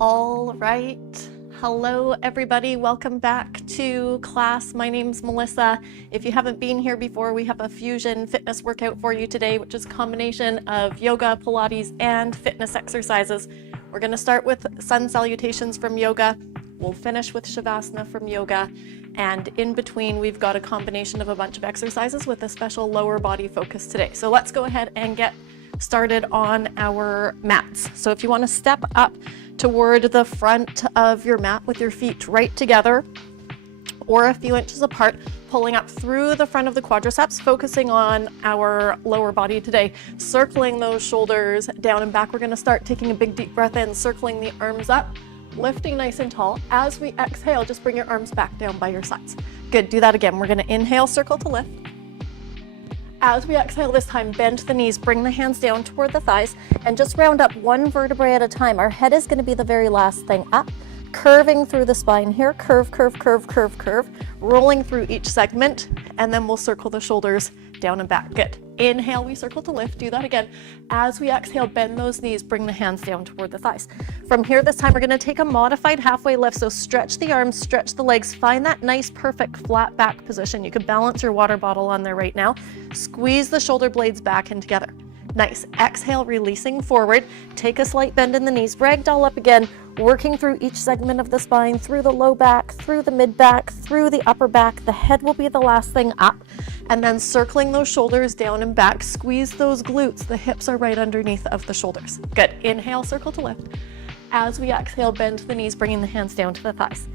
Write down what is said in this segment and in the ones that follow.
All right. Hello, everybody. Welcome back to class. My name's Melissa. If you haven't been here before, we have a fusion fitness workout for you today, which is a combination of yoga, Pilates, and fitness exercises. We're going to start with sun salutations from yoga. We'll finish with shavasana from yoga. And in between, we've got a combination of a bunch of exercises with a special lower body focus today. So let's go ahead and get started on our mats. So if you want to step up toward the front of your mat with your feet right together or a few inches apart, pulling up through the front of the quadriceps, focusing on our lower body today, circling those shoulders down and back. We're going to start taking a big deep breath in, circling the arms up, lifting nice and tall. As we exhale, just bring your arms back down by your sides. Good, do that again. We're going to inhale, circle to lift. As we exhale this time, bend the knees, bring the hands down toward the thighs, and just round up one vertebrae at a time. Our head is going to be the very last thing up, curving through the spine here, curve, curve, curve, curve, curve, rolling through each segment, and then we'll circle the shoulders down and back. Good. Inhale, we circle to lift. Do that again. As we exhale, bend those knees, bring the hands down toward the thighs. From here, this time, we're going to take a modified halfway lift. So stretch the arms, stretch the legs, find that nice, perfect flat back position. You could balance your water bottle on there right now. Squeeze the shoulder blades back and together. Nice. Exhale, releasing forward. Take a slight bend in the knees. Ragdoll up again, working through each segment of the spine, through the low back, through the mid back, through the upper back. The head will be the last thing up. And then circling those shoulders down and back. Squeeze those glutes. The hips are right underneath of the shoulders. Good. Inhale, circle to lift. As we exhale, bend the knees, bringing the hands down to the thighs.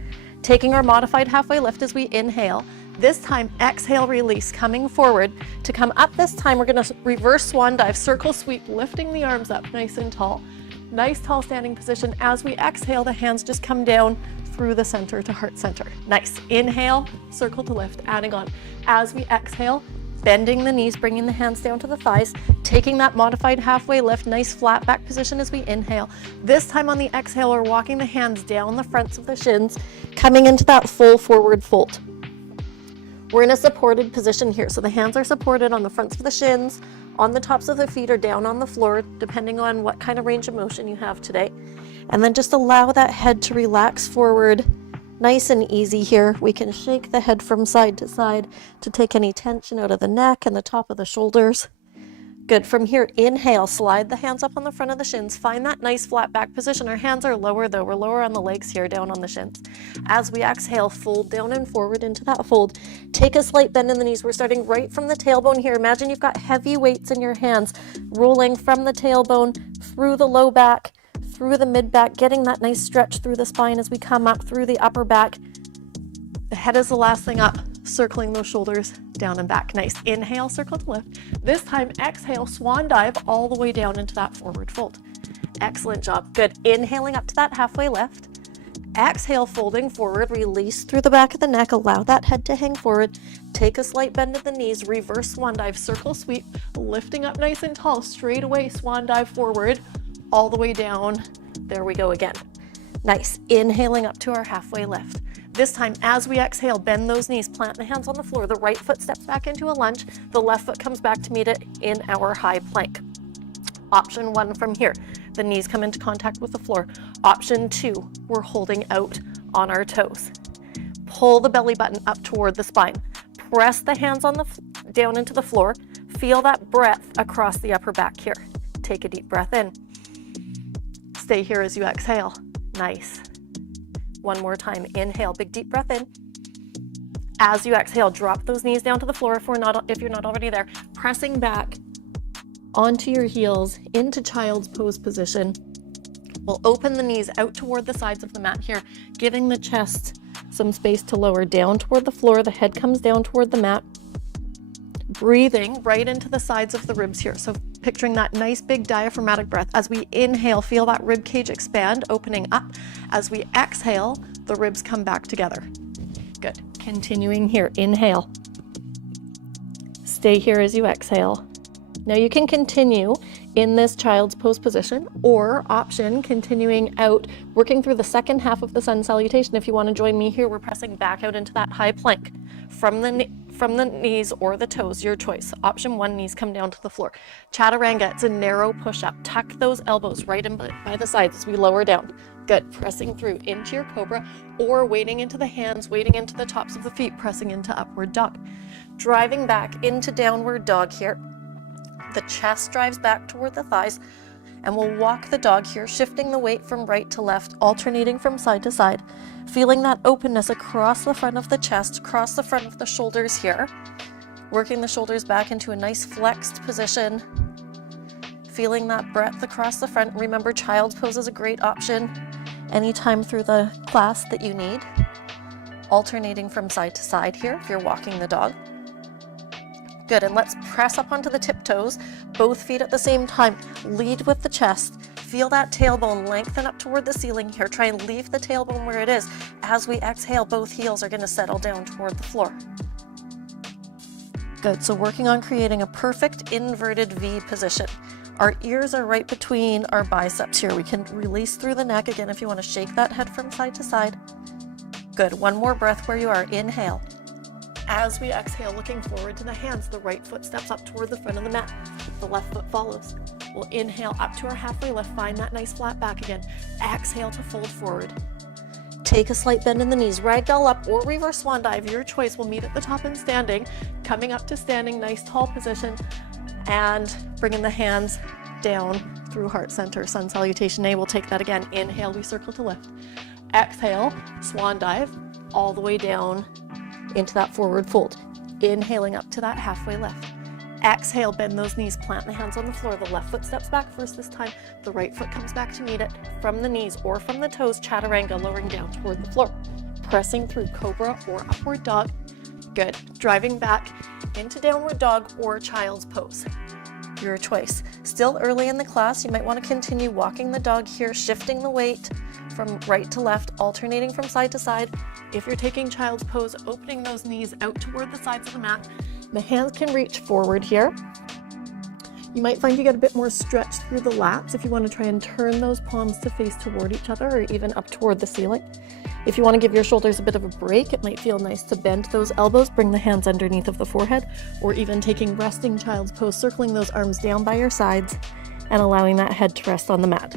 Taking our modified halfway lift as we inhale. This time, exhale, release, coming forward. To come up this time, we're going to reverse swan dive, circle sweep, lifting the arms up nice and tall. Nice tall standing position. As we exhale, the hands just come down through the center to heart center. Nice. Inhale, circle to lift, adding on. As we exhale, bending the knees, bringing the hands down to the thighs, taking that modified halfway lift, nice flat back position as we inhale. This time on the exhale, we're walking the hands down the fronts of the shins, coming into that full forward fold. We're in a supported position here. So the hands are supported on the fronts of the shins, on the tops of the feet, or down on the floor, depending on what kind of range of motion you have today. And then just allow that head to relax forward, nice and easy here. We can shake the head from side to side to take any tension out of the neck and the top of the shoulders. Good. From here, inhale, slide the hands up on the front of the shins. Find that nice flat back position. Our hands are lower though. We're lower on the legs here, down on the shins. As we exhale, fold down and forward into that fold. Take a slight bend in the knees. We're starting right from the tailbone here. Imagine you've got heavy weights in your hands, rolling from the tailbone through the low back, through the mid back, getting that nice stretch through the spine as we come up through the upper back. The head is the last thing up, circling those shoulders down and back. Nice. Inhale, circle to lift. This time, exhale, swan dive all the way down into that forward fold. Excellent job. Good. Inhaling up to that halfway lift. Exhale, folding forward, release through the back of the neck. Allow that head to hang forward. Take a slight bend in the knees, reverse swan dive, circle sweep, lifting up nice and tall, straight away, swan dive forward, all the way down. There we go again. Nice. Inhaling up to our halfway lift. This time, as we exhale, bend those knees, plant the hands on the floor. The right foot steps back into a lunge. The left foot comes back to meet it in our high plank. Option 1 from here, the knees come into contact with the floor. Option 2, we're holding out on our toes. Pull the belly button up toward the spine. Press the hands on down into the floor. Feel that breath across the upper back here. Take a deep breath in. Stay here as you exhale. Nice. One more time. Inhale, big deep breath in. As you exhale, drop those knees down to the floor if you're not already there. Pressing back onto your heels into child's pose position. We'll open the knees out toward the sides of the mat here, giving the chest some space to lower down toward the floor. The head comes down toward the mat. Breathing right into the sides of the ribs here. So picturing that nice big diaphragmatic breath. As we inhale, feel that rib cage expand, opening up. As we exhale, the ribs come back together. Good. Continuing here. Inhale. Stay here as you exhale. Now you can continue in this child's pose position, or option continuing out, working through the second half of the sun salutation. If you want to join me here, we're pressing back out into that high plank from the knees or the toes, your choice. Option 1, knees come down to the floor. Chaturanga, it's a narrow push-up. Tuck those elbows right in by the sides as we lower down. Good. Pressing through into your cobra or wading into the hands, wading into the tops of the feet, pressing into upward dog. Driving back into downward dog here. The chest drives back toward the thighs, and we'll walk the dog here, shifting the weight from right to left, alternating from side to side, feeling that openness across the front of the chest, across the front of the shoulders here, working the shoulders back into a nice flexed position, feeling that breadth across the front. Remember, child's pose is a great option anytime through the class that you need. Alternating from side to side here if you're walking the dog. Good, and let's press up onto the tiptoes, both feet at the same time. Lead with the chest. Feel that tailbone lengthen up toward the ceiling here. Try and leave the tailbone where it is. As we exhale, both heels are going to settle down toward the floor. Good, so working on creating a perfect inverted V position. Our ears are right between our biceps here. We can release through the neck again if you want to shake that head from side to side. Good, one more breath where you are. Inhale. As we exhale, looking forward to the hands, the right foot steps up toward the front of the mat. The left foot follows. We'll inhale up to our halfway lift, find that nice flat back again. Exhale to fold forward. Take a slight bend in the knees, ragdoll up or reverse swan dive, your choice. We'll meet at the top and standing. Coming up to standing, nice tall position, and bringing the hands down through heart center, sun salutation A. We'll take that again. Inhale, we circle to lift. Exhale, swan dive, all the way down into that forward fold. Inhaling up to that halfway lift. Exhale, bend those knees, plant the hands on the floor. The left foot steps back first this time. The right foot comes back to meet it from the knees or from the toes, chaturanga, lowering down toward the floor. Pressing through cobra or upward dog. Good. Driving back into downward dog or child's pose. Your choice. Still early in the class, you might want to continue walking the dog here, shifting the weight from right to left, alternating from side to side. If you're taking child's pose, opening those knees out toward the sides of the mat. The hands can reach forward here. You might find you get a bit more stretch through the lats if you want to try and turn those palms to face toward each other or even up toward the ceiling. If you want to give your shoulders a bit of a break, it might feel nice to bend those elbows, bring the hands underneath of the forehead, or even taking resting child's pose, circling those arms down by your sides and allowing that head to rest on the mat.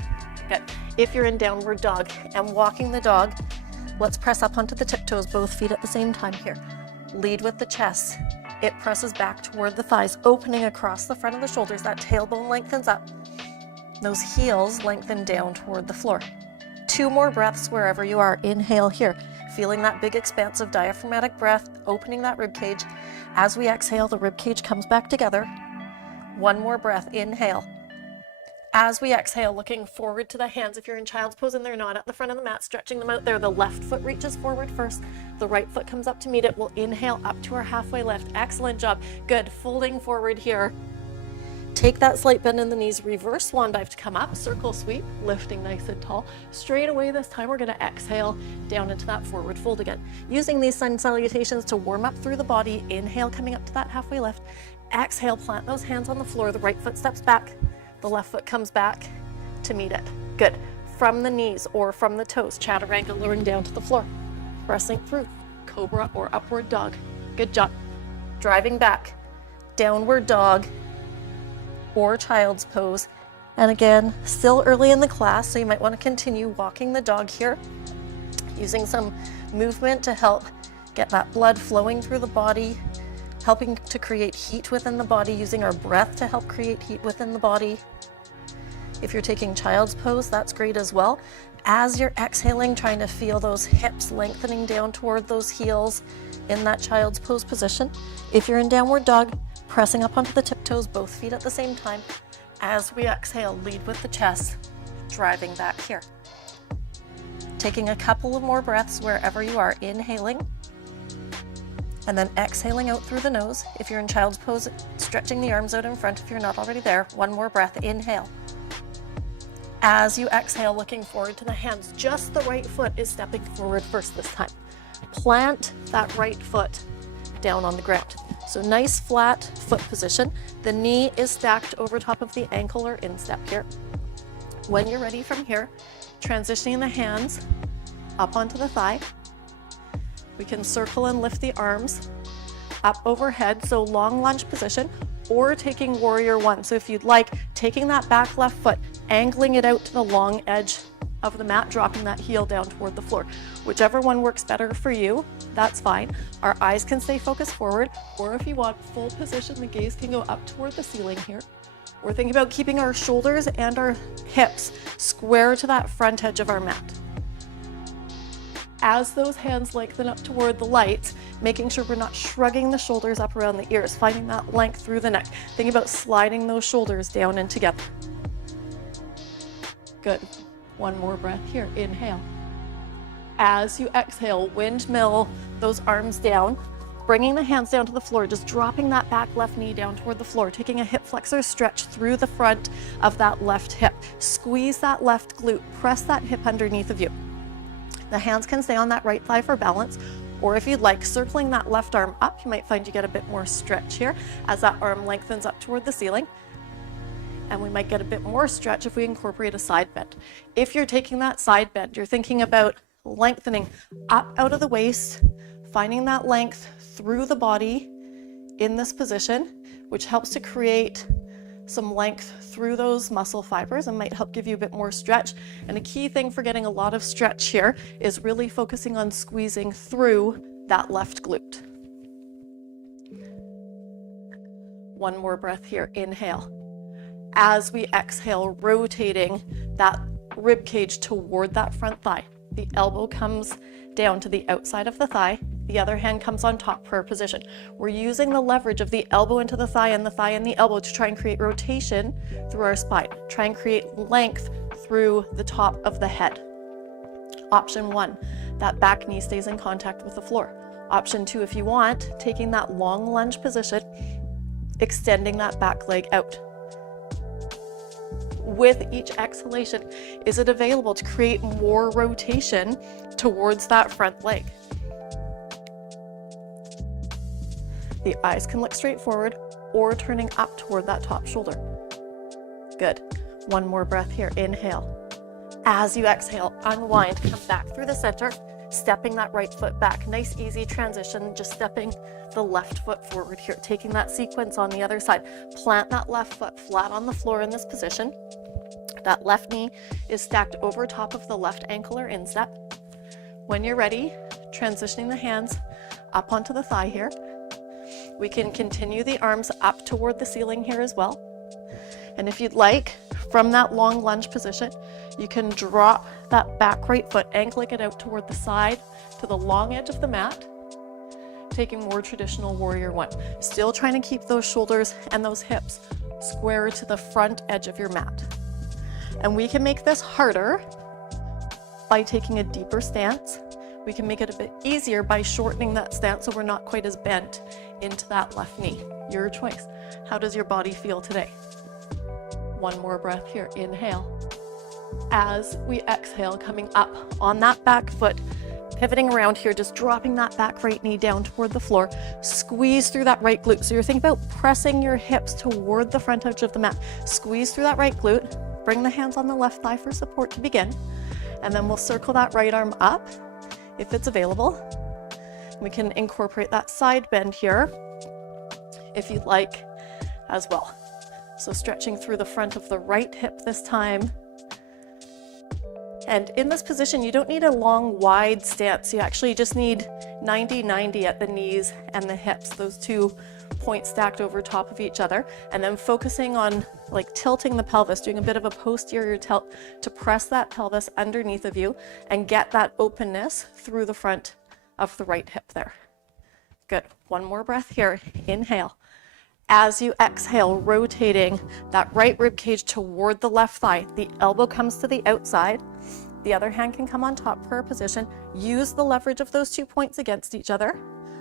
Good. If you're in downward dog and walking the dog, let's press up onto the tiptoes, both feet at the same time here. Lead with the chest. It presses back toward the thighs, opening across the front of the shoulders. That tailbone lengthens up. Those heels lengthen down toward the floor. 2 more breaths wherever you are. Inhale here, feeling that big expansive diaphragmatic breath, opening that rib cage. As we exhale, the rib cage comes back together. 1 more breath. Inhale. As we exhale, looking forward to the hands. If you're in child's pose and they're not at the front of the mat, stretching them out there. The left foot reaches forward first. The right foot comes up to meet it. We'll inhale up to our halfway lift. Excellent job. Good. Folding forward here. Take that slight bend in the knees. Reverse swan dive to come up. Circle sweep, lifting nice and tall. Straight away this time, we're going to exhale down into that forward fold again. Using these sun salutations to warm up through the body. Inhale, coming up to that halfway lift. Exhale, plant those hands on the floor. The right foot steps back. The left foot comes back to meet it. Good. From the knees or from the toes, chaturanga, lowering down to the floor. Pressing through, cobra or upward dog. Good job. Driving back, downward dog or child's pose. And again, still early in the class, so you might want to continue walking the dog here, using some movement to help get that blood flowing through the body, helping to create heat within the body, using our breath to help create heat within the body. If you're taking child's pose, that's great as well. As you're exhaling, trying to feel those hips lengthening down toward those heels in that child's pose position. If you're in downward dog, pressing up onto the tiptoes, both feet at the same time. As we exhale, lead with the chest, driving back here. Taking a couple of more breaths wherever you are, inhaling, and then exhaling out through the nose. If you're in child's pose, stretching the arms out in front if you're not already there. 1 more breath, inhale. As you exhale, looking forward to the hands, just the right foot is stepping forward first this time. Plant that right foot down on the ground. So nice flat foot position. The knee is stacked over top of the ankle or instep here. When you're ready from here, transitioning the hands up onto the thigh. We can circle and lift the arms up overhead, so long lunge position, or taking warrior 1. So if you'd like, taking that back left foot, angling it out to the long edge of the mat, dropping that heel down toward the floor. Whichever one works better for you, that's fine. Our eyes can stay focused forward, or if you want full position, the gaze can go up toward the ceiling here. We're thinking about keeping our shoulders and our hips square to that front edge of our mat. As those hands lengthen up toward the lights, making sure we're not shrugging the shoulders up around the ears, finding that length through the neck. Thinking about sliding those shoulders down and together. Good. One more breath here. Inhale. As you exhale, windmill those arms down, bringing the hands down to the floor, just dropping that back left knee down toward the floor, taking a hip flexor stretch through the front of that left hip. Squeeze that left glute, press that hip underneath of you. The hands can stay on that right thigh for balance, or if you'd like, circling that left arm up, you might find you get a bit more stretch here as that arm lengthens up toward the ceiling. And we might get a bit more stretch if we incorporate a side bend. If you're taking that side bend, you're thinking about lengthening up out of the waist, finding that length through the body in this position, which helps to create some length through those muscle fibers and might help give you a bit more stretch. And a key thing for getting a lot of stretch here is really focusing on squeezing through that left glute. One more breath here. Inhale. As we exhale, rotating that rib cage toward that front thigh. The elbow comes down to the outside of the thigh. The other hand comes on top, prayer position. We're using the leverage of the elbow into the thigh and the elbow to try and create rotation through our spine. Try and create length through the top of the head. Option 1, that back knee stays in contact with the floor. Option 2, if you want, taking that long lunge position, extending that back leg out. With each exhalation, is it available to create more rotation towards that front leg? The eyes can look straight forward or turning up toward that top shoulder. Good. One more breath here. Inhale. As you exhale, unwind, come back through the center, stepping that right foot back. Nice, easy transition, just stepping the left foot forward here, taking that sequence on the other side. Plant that left foot flat on the floor in this position. That left knee is stacked over top of the left ankle or instep. When you're ready, transitioning the hands up onto the thigh here. We can continue the arms up toward the ceiling here as well. And if you'd like, from that long lunge position, you can drop that back right foot, ankling it out toward the side to the long edge of the mat, taking more traditional warrior one. Still trying to keep those shoulders and those hips square to the front edge of your mat. And we can make this harder by taking a deeper stance. We can make it a bit easier by shortening that stance so we're not quite as bent into that left knee. Your choice. How does your body feel today? One more breath here. Inhale. As we exhale, coming up on that back foot, pivoting around here, just dropping that back right knee down toward the floor. Squeeze through that right glute. So you're thinking about pressing your hips toward the front edge of the mat. Squeeze through that right glute. Bring the hands on the left thigh for support to begin. And then we'll circle that right arm up if it's available. We can incorporate that side bend here if you'd like as well. So stretching through the front of the right hip this time. And in this position, you don't need a long, wide stance. You actually just need 90-90 at the knees and the hips, those 2 points stacked over top of each other. And then focusing on like tilting the pelvis, doing a bit of a posterior tilt to press that pelvis underneath of you and get that openness through the front of the right hip there. Good. One more breath here. Inhale. As you exhale, rotating that right rib cage toward the left thigh. The elbow comes to the outside. The other hand can come on top, prayer position. Use the leverage of those 2 points against each other.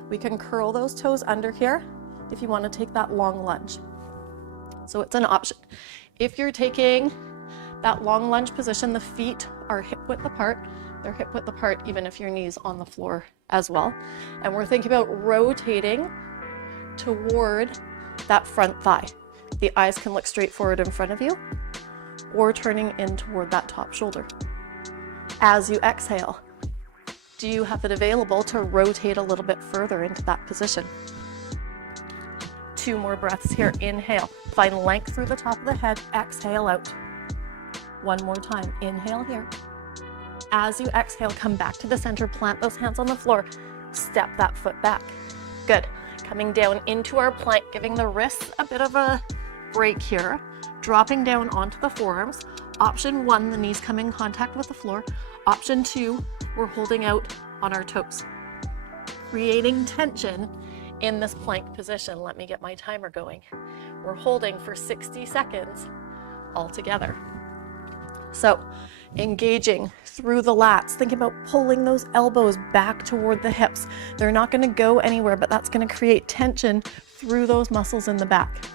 We can curl those toes under here if you want to take that long lunge. So it's an option. If you're taking that long lunge position, the feet are hip width apart. They're hip width apart even if your knee's on the floor as well. And we're thinking about rotating toward that front thigh. The eyes can look straight forward in front of you or turning in toward that top shoulder. As you exhale, do you have it available to rotate a little bit further into that position? 2 more breaths here. Inhale. Find length through the top of the head. Exhale out. One more time. Inhale here. As you exhale, come back to the center, plant those hands on the floor, step that foot back. Good. Coming down into our plank, giving the wrists a bit of a break here, dropping down onto the forearms. Option 1, the knees come in contact with the floor. Option 2, we're holding out on our toes, creating tension in this plank position. Let me get my timer going. We're holding for 60 seconds all together. So engaging through the lats, think about pulling those elbows back toward the hips. They're not going to go anywhere, but that's going to create tension through those muscles in the back.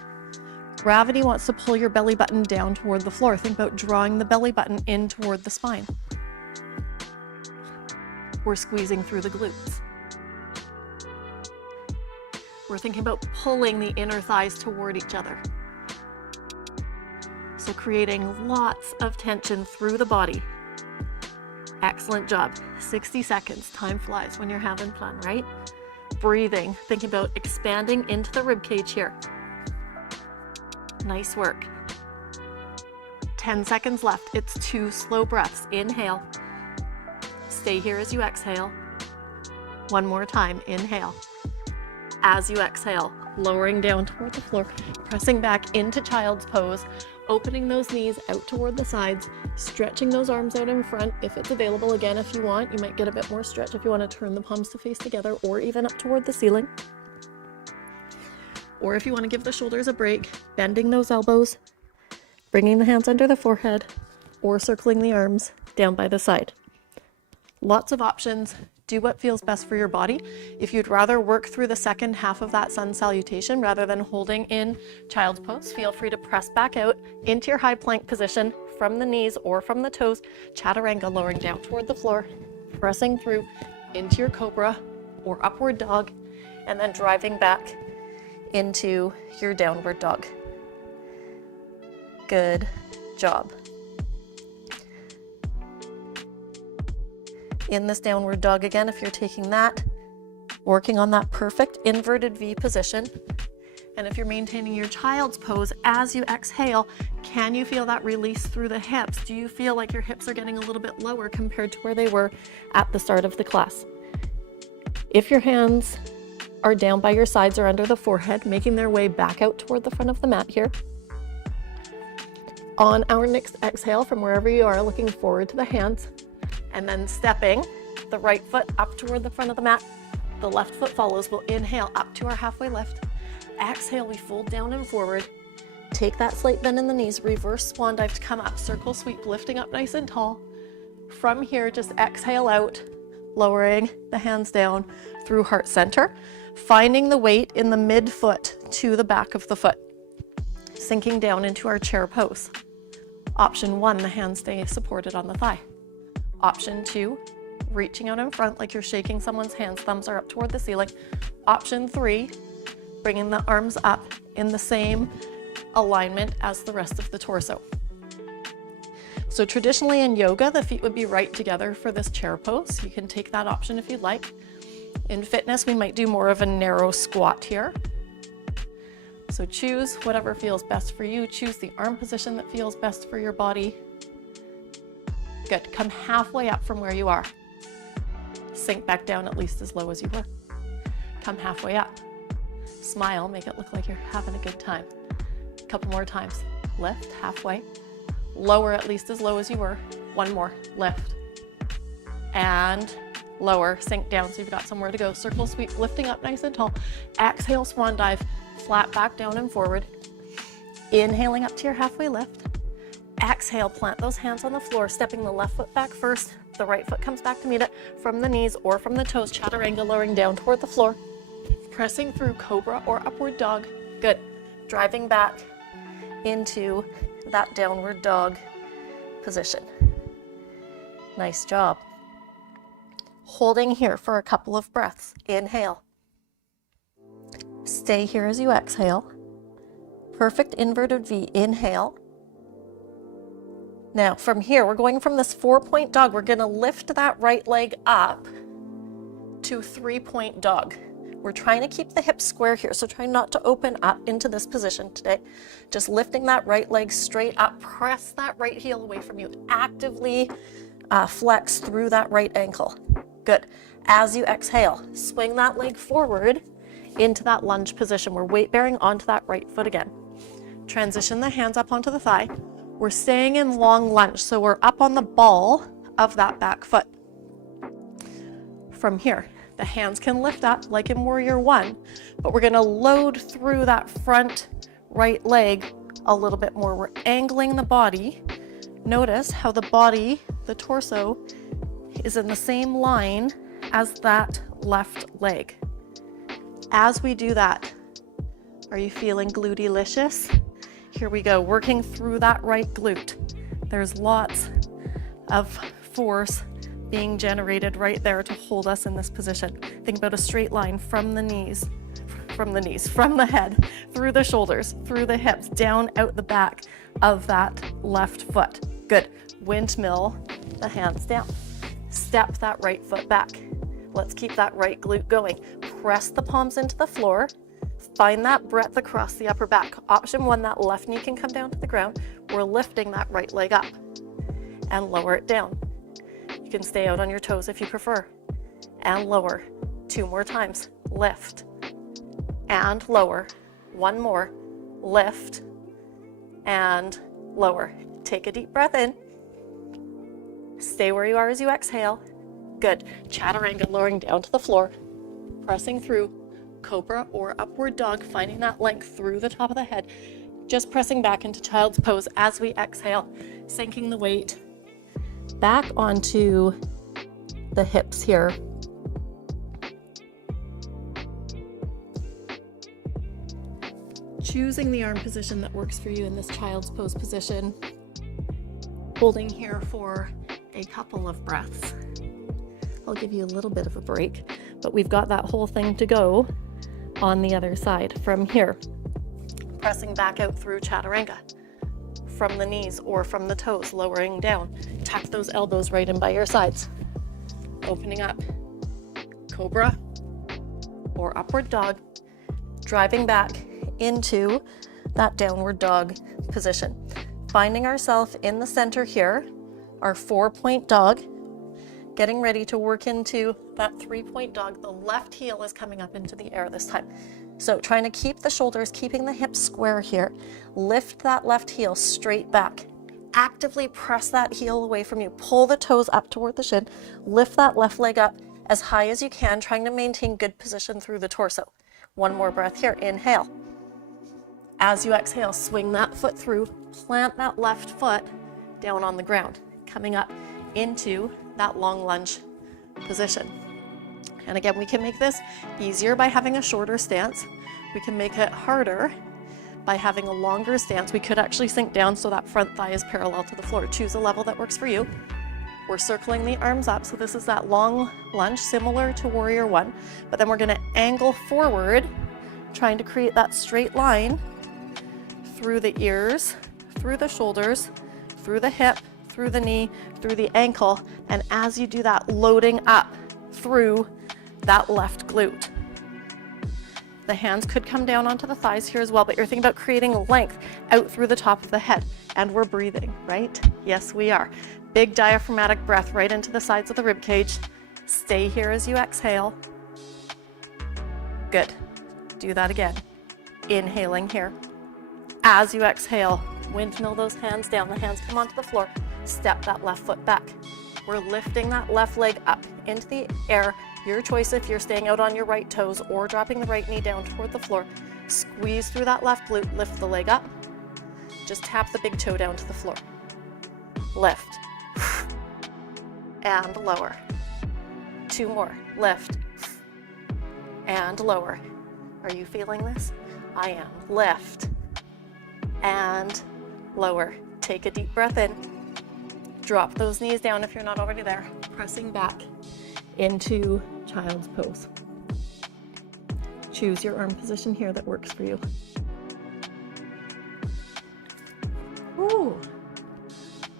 Gravity wants to pull your belly button down toward the floor. Think about drawing the belly button in toward the spine. We're squeezing through the glutes. We're thinking about pulling the inner thighs toward each other. So creating lots of tension through the body. Excellent job. 60 seconds. Time flies when you're having fun, right? Breathing, thinking about expanding into the rib cage here. Nice work. 10 seconds left. It's 2 slow breaths. Inhale. Stay here as you exhale. One more time. Inhale. As you exhale, lowering down toward the floor, pressing back into child's pose, opening those knees out toward the sides, stretching those arms out in front if it's available. Again, if you want, you might get a bit more stretch if you want to turn the palms to face together or even up toward the ceiling. Or if you want to give the shoulders a break, bending those elbows, bringing the hands under the forehead, or circling the arms down by the side. Lots of options. Do what feels best for your body. If you'd rather work through the second half of that sun salutation rather than holding in child's pose, feel free to press back out into your high plank position from the knees or from the toes. Chaturanga, lowering down toward the floor, pressing through into your cobra or upward dog, and then driving back into your downward dog. Good job. In this downward dog again, if you're taking that, working on that perfect inverted V position. And if you're maintaining your child's pose as you exhale, can you feel that release through the hips? Do you feel like your hips are getting a little bit lower compared to where they were at the start of the class? If your hands are down by your sides or under the forehead, making their way back out toward the front of the mat here. On our next exhale, from wherever you are, looking forward to the hands, and then stepping the right foot up toward the front of the mat. The left foot follows. We'll inhale up to our halfway lift. Exhale, we fold down and forward. Take that slight bend in the knees, reverse swan dive to come up, circle sweep, lifting up nice and tall. From here, just exhale out, lowering the hands down through heart center, finding the weight in the mid-foot to the back of the foot, sinking down into our chair pose. Option 1, the hands stay supported on the thigh. Option 2, reaching out in front like you're shaking someone's hands, thumbs are up toward the ceiling. Option 3, bringing the arms up in the same alignment as the rest of the torso. So traditionally in yoga, the feet would be right together for this chair pose. You can take that option if you'd like. In fitness, we might do more of a narrow squat here. So choose whatever feels best for you. Choose the arm position that feels best for your body. Good. Come halfway up from where you are. Sink back down at least as low as you were. Come halfway up. Smile, make it look like you're having a good time. A couple more times. Lift halfway. Lower at least as low as you were. One more. Lift. And lower. Sink down so you've got somewhere to go. Circle sweep, lifting up nice and tall. Exhale, swan dive. Flat back down and forward. Inhaling up to your halfway lift. Exhale, plant those hands on the floor, stepping the left foot back first. The right foot comes back to meet it from the knees or from the toes. Chaturanga, lowering down toward the floor. Pressing through cobra or upward dog. Good. Driving back into that downward dog position. Nice job. Holding here for a couple of breaths. Inhale. Stay here as you exhale. Perfect inverted V. Inhale. Now from here, we're going from this 4-point dog. We're going to lift that right leg up to 3-point dog. We're trying to keep the hips square here, so try not to open up into this position today. Just lifting that right leg straight up. Press that right heel away from you. Actively flex through that right ankle. Good. As you exhale, swing that leg forward into that lunge position. We're weight bearing onto that right foot again. Transition the hands up onto the thigh. We're staying in long lunge, so we're up on the ball of that back foot. From here, the hands can lift up like in Warrior One, but we're gonna load through that front right leg a little bit more. We're angling the body. Notice how the body, the torso, is in the same line as that left leg. As we do that, are you feeling glutey-licious? Here we go, working through that right glute. There's lots of force being generated right there to hold us in this position. Think about a straight line from the head, through the shoulders, through the hips, down out the back of that left foot. Good. Windmill the hands down. Step that right foot back. Let's keep that right glute going. Press the palms into the floor. Find that breadth across the upper back. Option one, that left knee can come down to the ground. We're lifting that right leg up and lower it down. You can stay out on your toes if you prefer. And lower. 2 more times. Lift. And lower. 1 more. Lift. And lower. Take a deep breath in. Stay where you are as you exhale. Good. Chaturanga, lowering down to the floor. Pressing through. Cobra or upward dog, finding that length through the top of the head. Just pressing back into child's pose as we exhale. Sinking the weight back onto the hips here. Choosing the arm position that works for you in this child's pose position. Holding here for a couple of breaths. I'll give you a little bit of a break, but we've got that whole thing to go on the other side. From here, pressing back out through chaturanga. From the knees or from the toes, lowering down. Tuck those elbows right in by your sides. Opening up. Cobra or upward dog. Driving back into that downward dog position. Finding ourselves in the center here, our 4-point dog. Getting ready to work into that 3-point dog. The left heel is coming up into the air this time. So trying to keep the shoulders, keeping the hips square here. Lift that left heel straight back. Actively press that heel away from you. Pull the toes up toward the shin. Lift that left leg up as high as you can, trying to maintain good position through the torso. 1 more breath here. Inhale. As you exhale, swing that foot through. Plant that left foot down on the ground. Coming up into that long lunge position. And again, we can make this easier by having a shorter stance. We can make it harder by having a longer stance. We could actually sink down so that front thigh is parallel to the floor. Choose a level that works for you. We're circling the arms up, so this is that long lunge similar to Warrior One, but then we're going to angle forward, trying to create that straight line through the ears, through the shoulders, through the hip, through the knee, through the ankle, and as you do that, loading up through that left glute. The hands could come down onto the thighs here as well, but you're thinking about creating length out through the top of the head. And we're breathing, right? Yes, we are. Big diaphragmatic breath right into the sides of the rib cage. Stay here as you exhale. Good. Do that again. Inhaling here. As you exhale, windmill those hands down. The hands come onto the floor. Step that left foot back. We're lifting that left leg up into the air. Your choice if you're staying out on your right toes or dropping the right knee down toward the floor. Squeeze through that left glute, lift the leg up. Just tap the big toe down to the floor. Lift. And lower. 2 more. Lift. And lower. Are you feeling this? I am. Lift. And lower. Take a deep breath in. Drop those knees down if you're not already there. Pressing back into child's pose. Choose your arm position here that works for you. Ooh,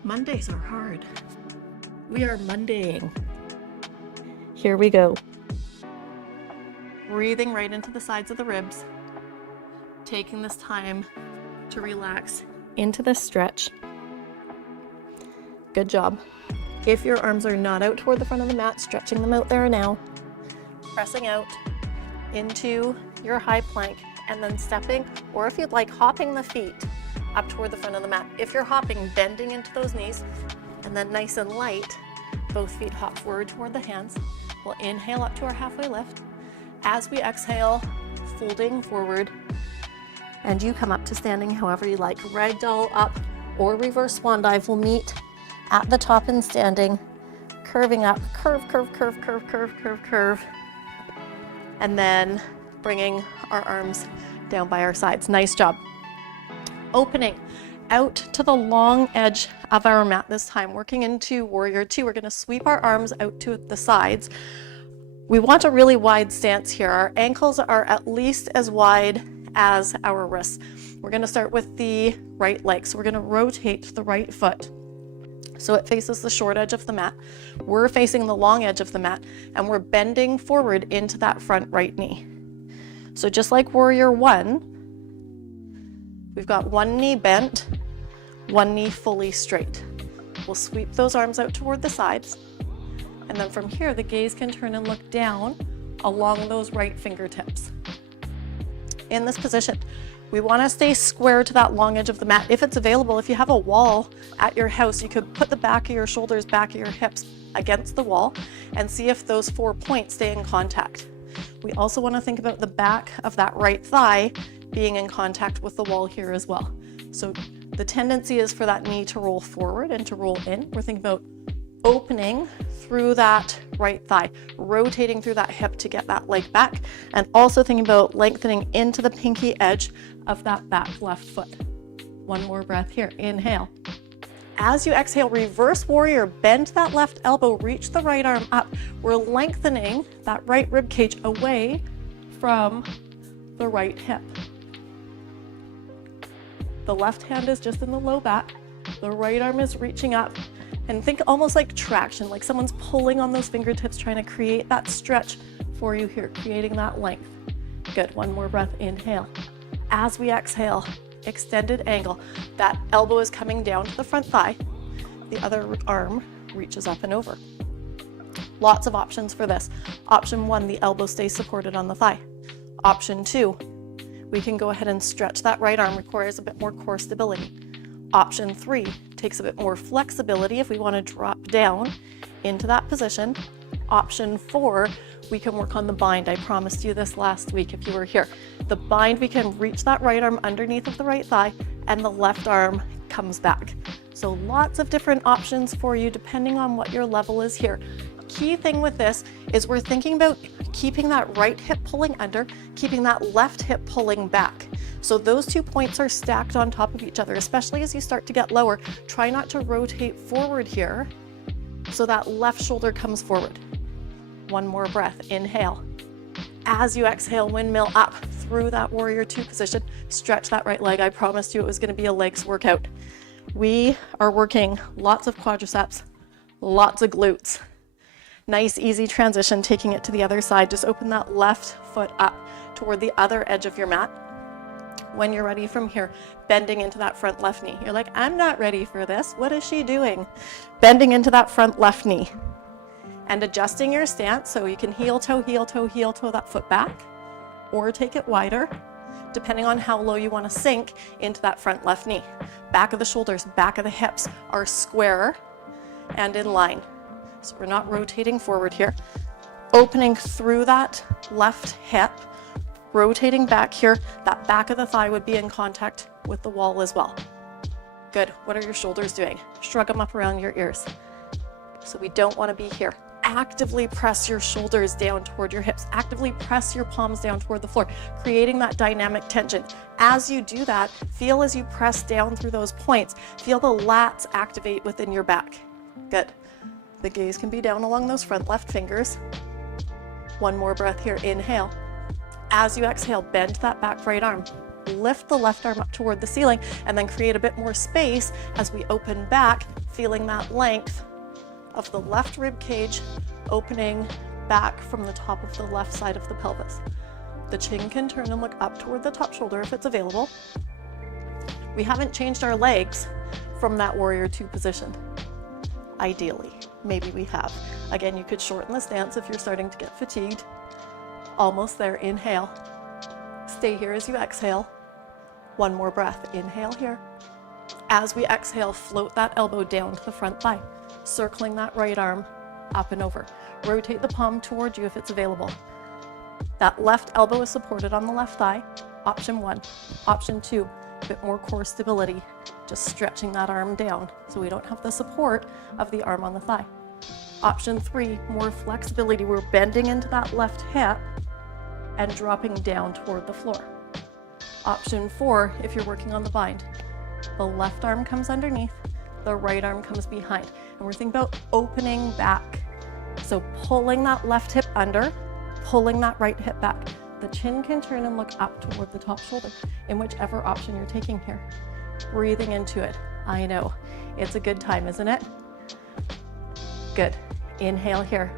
Mondays are hard. We are Mondaying. Here we go. Breathing right into the sides of the ribs. Taking this time to relax into this stretch. Good job. If your arms are not out toward the front of the mat, stretching them out there now, pressing out into your high plank, and then stepping, or if you'd like, hopping the feet up toward the front of the mat. If you're hopping, bending into those knees, and then nice and light, both feet hop forward toward the hands. We'll inhale up to our halfway lift. As we exhale, folding forward, and you come up to standing however you like. Ragdoll up or reverse swan dive will meet at the top in standing, curving up, curve, curve, curve, curve, curve, curve, curve, and then bringing our arms down by our sides. Nice job. Opening out to the long edge of our mat this time, working into warrior two. We're going to sweep our arms out to the sides. We want a really wide stance here. Our ankles are at least as wide as our wrists. We're going to start with the right leg. So we're going to rotate the right foot so it faces the short edge of the mat. We're facing the long edge of the mat, and we're bending forward into that front right knee. So just like warrior one, we've got one knee bent, one knee fully straight. We'll sweep those arms out toward the sides, and then from here the gaze can turn and look down along those right fingertips. In this position, we want to stay square to that long edge of the mat. If it's available, if you have a wall at your house, you could put the back of your shoulders, back of your hips against the wall and see if those 4 points stay in contact. We also want to think about the back of that right thigh being in contact with the wall here as well. So the tendency is for that knee to roll forward and to roll in. We're thinking about opening through that right thigh, rotating through that hip to get that leg back, and also thinking about lengthening into the pinky edge of that back left foot. One more breath here. Inhale. As you exhale, reverse warrior, bend that left elbow, reach the right arm up. We're lengthening that right rib cage away from the right hip. The left hand is just in the low back. The right arm is reaching up. And think almost like traction, like someone's pulling on those fingertips, trying to create that stretch for you here, creating that length. Good. One more breath. Inhale. As we exhale, extended angle. That elbow is coming down to the front thigh. The other arm reaches up and over. Lots of options for this. Option one, the elbow stays supported on the thigh. Option two, we can go ahead and stretch that right arm, requires a bit more core stability. Option three takes a bit more flexibility if we want to drop down into that position. Option four, we can work on the bind. I promised you this last week if you were here. The bind, we can reach that right arm underneath of the right thigh and the left arm comes back. So lots of different options for you depending on what your level is here. Key thing with this is we're thinking about keeping that right hip pulling under, keeping that left hip pulling back. So those 2 points are stacked on top of each other, especially as you start to get lower. Try not to rotate forward here so that left shoulder comes forward. One more breath. Inhale. As you exhale, windmill up through that warrior two position. Stretch that right leg. I promised you it was going to be a legs workout. We are working lots of quadriceps, lots of glutes. Nice, easy transition, taking it to the other side. Just open that left foot up toward the other edge of your mat. When you're ready from here, bending into that front left knee. You're like, I'm not ready for this. What is she doing? Bending into that front left knee and adjusting your stance so you can heel toe, heel toe, heel toe that foot back, or take it wider, depending on how low you want to sink into that front left knee. Back of the shoulders, back of the hips are square and in line. So we're not rotating forward here. Opening through that left hip, rotating back here. That back of the thigh would be in contact with the wall as well. Good. What are your shoulders doing? Shrug them up around your ears. So we don't want to be here. Actively press your shoulders down toward your hips. Actively press your palms down toward the floor, creating that dynamic tension. As you do that, feel as you press down through those points, feel the lats activate within your back. Good. The gaze can be down along those front left fingers. One more breath here. Inhale. As you exhale, bend that back right arm. Lift the left arm up toward the ceiling and then create a bit more space as we open back, feeling that length of the left rib cage opening back from the top of the left side of the pelvis. The chin can turn and look up toward the top shoulder if it's available. We haven't changed our legs from that warrior two position, ideally. Maybe we have. Again, you could shorten the stance if you're starting to get fatigued. Almost there. Inhale. Stay here as you exhale. One more breath. Inhale here. As we exhale, float that elbow down to the front thigh, circling that right arm up and over. Rotate the palm toward you if it's available. That left elbow is supported on the left thigh. Option 1. Option 2, a bit more core stability, just stretching that arm down so we don't have the support of the arm on the thigh. Option 3, more flexibility. We're bending into that left hip and dropping down toward the floor. Option 4, if you're working on the bind, the left arm comes underneath, the right arm comes behind. And we're thinking about opening back. So pulling that left hip under, pulling that right hip back. The chin can turn and look up toward the top shoulder in whichever option you're taking here. Breathing into it. I know, it's a good time, isn't it? Good. Inhale here.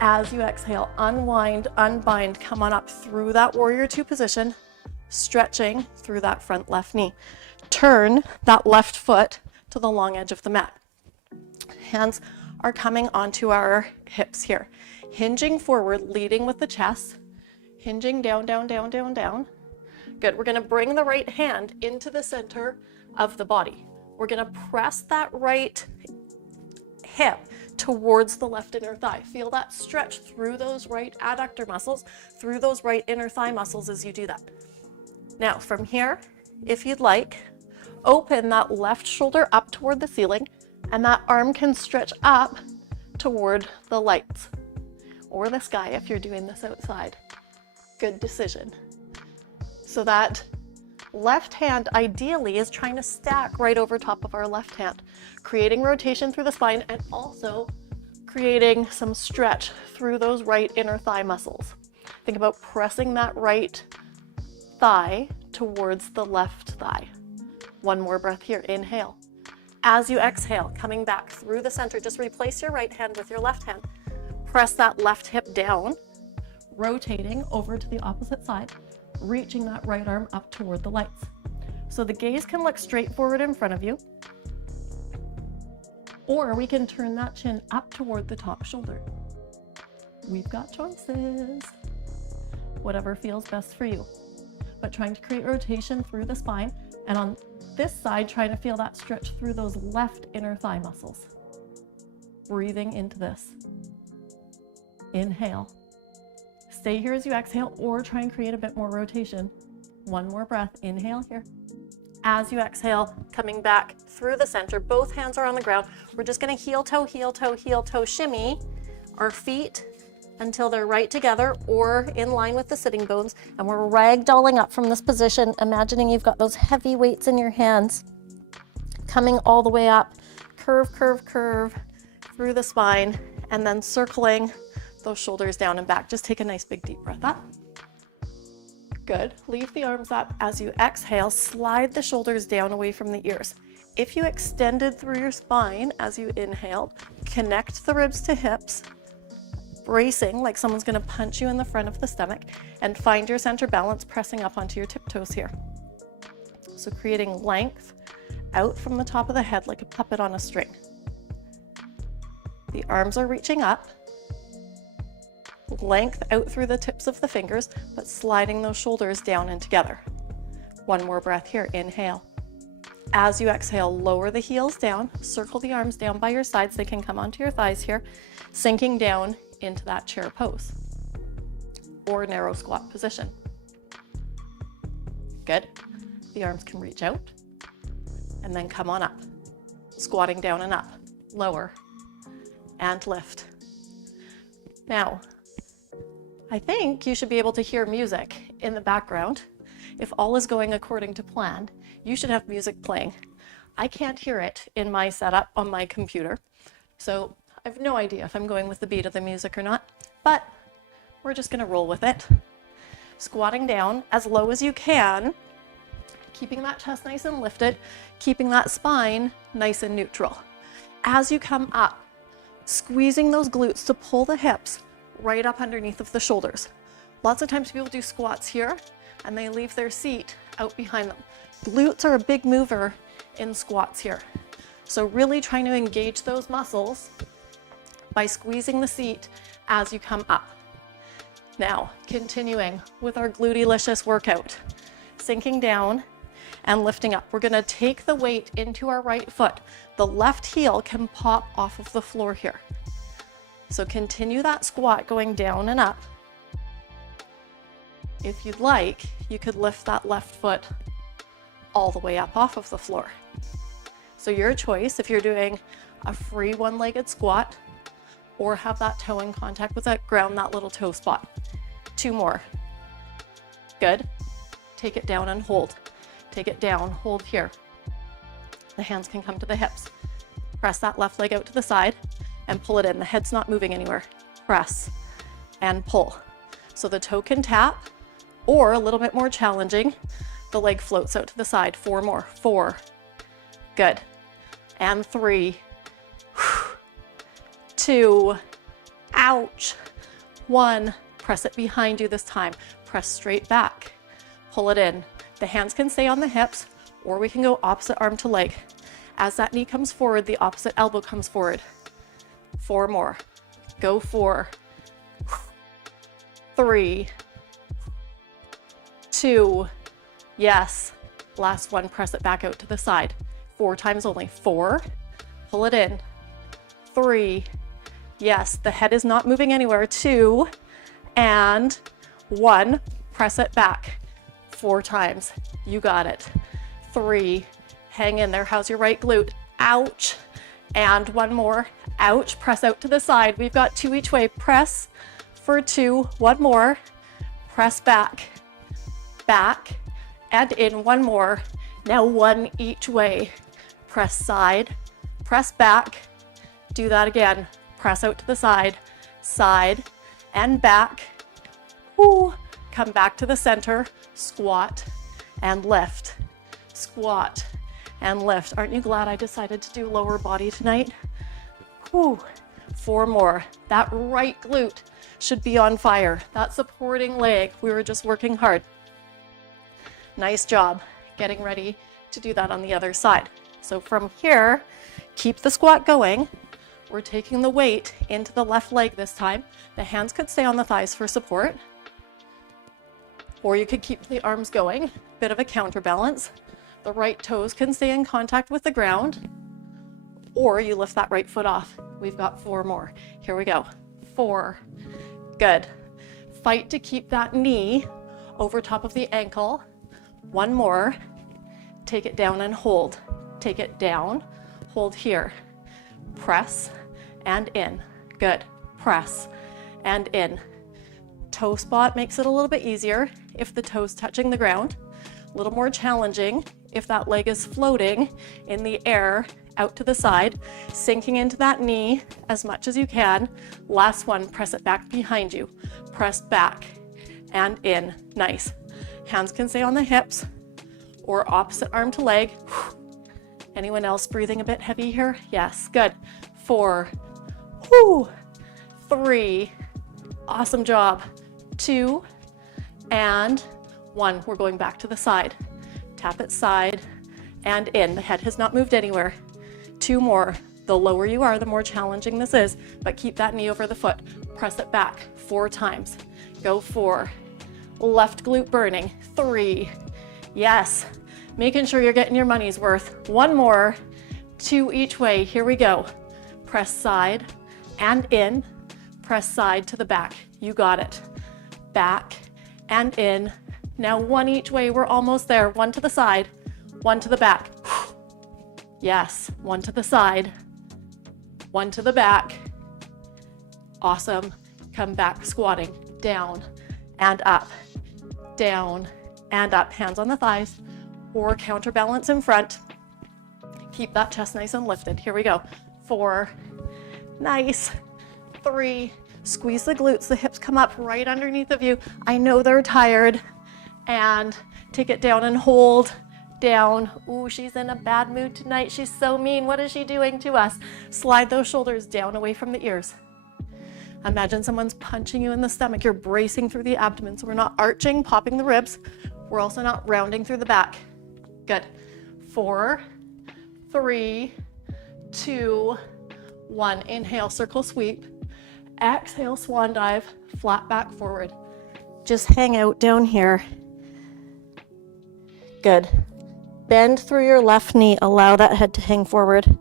As you exhale, unwind, unbind, come on up through that warrior 2 position, stretching through that front left knee. Turn that left foot to the long edge of the mat. Hands are coming onto our hips here. Hinging forward, leading with the chest. Hinging down, down, down, down, down. Good. We're going to bring the right hand into the center of the body. We're going to press that right hip towards the left inner thigh. Feel that stretch through those right adductor muscles, through those right inner thigh muscles as you do that. Now from here, if you'd like, open that left shoulder up toward the ceiling, and that arm can stretch up toward the lights or the sky if you're doing this outside. Good decision. So that left hand ideally is trying to stack right over top of our left hand, creating rotation through the spine and also creating some stretch through those right inner thigh muscles. Think about pressing that right thigh towards the left thigh. One more breath here. Inhale. As you exhale, coming back through the center, just replace your right hand with your left hand. Press that left hip down, rotating over to the opposite side, reaching that right arm up toward the lights. So the gaze can look straight forward in front of you, or we can turn that chin up toward the top shoulder. We've got choices. Whatever feels best for you. But trying to create rotation through the spine, and on this side, trying to feel that stretch through those left inner thigh muscles. Breathing into this. Inhale. Stay here as you exhale, or try and create a bit more rotation. One more breath. Inhale here. As you exhale, coming back through the center, both hands are on the ground. We're just going to heel toe, heel toe, heel toe shimmy our feet until they're right together or in line with the sitting bones. And we're ragdolling up from this position, imagining you've got those heavy weights in your hands, coming all the way up, curve, curve, curve through the spine, and then circling those shoulders down and back. Just take a nice big deep breath up. Good. Leave the arms up. As you exhale, slide the shoulders down away from the ears. If you extended through your spine as you inhaled, connect the ribs to hips, bracing like someone's going to punch you in the front of the stomach, and find your center balance, pressing up onto your tiptoes here. So creating length out from the top of the head like a puppet on a string. The arms are reaching up, length out through the tips of the fingers, but sliding those shoulders down and together. One more breath here. Inhale. As you exhale, lower the heels down, circle the arms down by your sides. They can come onto your thighs here, sinking down into that chair pose or narrow squat position. Good. The arms can reach out and then come on up, squatting down and up, lower and lift. Now, I think you should be able to hear music in the background. If all is going according to plan, you should have music playing. I can't hear it in my setup on my computer, so I have no idea if I'm going with the beat of the music or not, but we're just gonna roll with it. Squatting down as low as you can, keeping that chest nice and lifted, keeping that spine nice and neutral. As you come up, squeezing those glutes to pull the hips right up underneath of the shoulders. Lots of times people do squats here and they leave their seat out behind them. Glutes are a big mover in squats here. So really trying to engage those muscles by squeezing the seat as you come up. Now, continuing with our GLUTEY-LICIOUS workout, sinking down and lifting up. We're gonna take the weight into our right foot. The left heel can pop off of the floor here. So continue that squat going down and up. If you'd like, you could lift that left foot all the way up off of the floor. So your choice if you're doing a free one-legged squat or have that toe in contact with that ground, that little toe spot. 2 more. Good. Take it down and hold. Take it down, hold here. The hands can come to the hips. Press that left leg out to the side and pull it in. The head's not moving anywhere. Press and pull. So the toe can tap, or a little bit more challenging, the leg floats out to the side. 4 more. 4. Good. And 3. 2. Ouch. 1. Press it behind you this time. Press straight back. Pull it in. The hands can stay on the hips, or we can go opposite arm to leg. As that knee comes forward, the opposite elbow comes forward. 4 more. Go 4. 3. 2. Yes. Last one, press it back out to the side. 4 times only. 4. Pull it in. 3. Yes, the head is not moving anywhere. 2. And 1. Press it back. 4 times. You got it. 3. Hang in there. How's your right glute? Ouch. And 1 more. Ouch. Press out to the side. We've got 2 each way. Press for 2. 1 more. Press back. Back. And in. 1 more. Now 1 each way. Press side. Press back. Do that again. Press out to the side. Side. And back. Woo. Come back to the center. Squat and lift. Squat and lift. Aren't you glad I decided to do lower body tonight? Whew. 4 more. That right glute should be on fire. That supporting leg, we were just working hard. Nice job. Getting ready to do that on the other side. So from here, keep the squat going. We're taking the weight into the left leg this time. The hands could stay on the thighs for support, or you could keep the arms going. Bit of a counterbalance. The right toes can stay in contact with the ground, or you lift that right foot off. We've got 4 more. Here we go. 4. Good. Fight to keep that knee over top of the ankle. 1 more. Take it down and hold. Take it down. Hold here. Press and in. Good. Press and in. Toe spot makes it a little bit easier if the toe's touching the ground. A little more challenging if that leg is floating in the air out to the side, sinking into that knee as much as you can. Last one, press it back behind you. Press back and in. Nice. Hands can stay on the hips or opposite arm to leg. Anyone else breathing a bit heavy here? Yes, good. 4. Whew. 3. Awesome job. 2 and 1. We're going back to the side. Tap it side and in. The head has not moved anywhere. 2 more. The lower you are, the more challenging this is, but keep that knee over the foot. Press it back 4 times. Go 4. Left glute burning. 3. Yes. Making sure you're getting your money's worth. 1 more. 2 each way. Here we go. Press side and in. Press side to the back. You got it. Back and in. Now 1 each way. We're almost there. 1 to the side, 1 to the back. Yes. 1 to the side, 1 to the back. Awesome. Come back, squatting. Down and up. Down and up. Hands on the thighs or counterbalance in front. Keep that chest nice and lifted. Here we go. 4. Nice. 3. Squeeze the glutes. The hips come up right underneath of you. I know they're tired. And take it down and hold. Down. Ooh, she's in a bad mood tonight. She's so mean. What is she doing to us? Slide those shoulders down away from the ears. Imagine someone's punching you in the stomach. You're bracing through the abdomen. So we're not arching, popping the ribs. We're also not rounding through the back. Good. 4, 3, 2, 1. Inhale, circle sweep. Exhale, swan dive, flat back forward. Just hang out down here. Good. Bend through your left knee, allow that head to hang forward.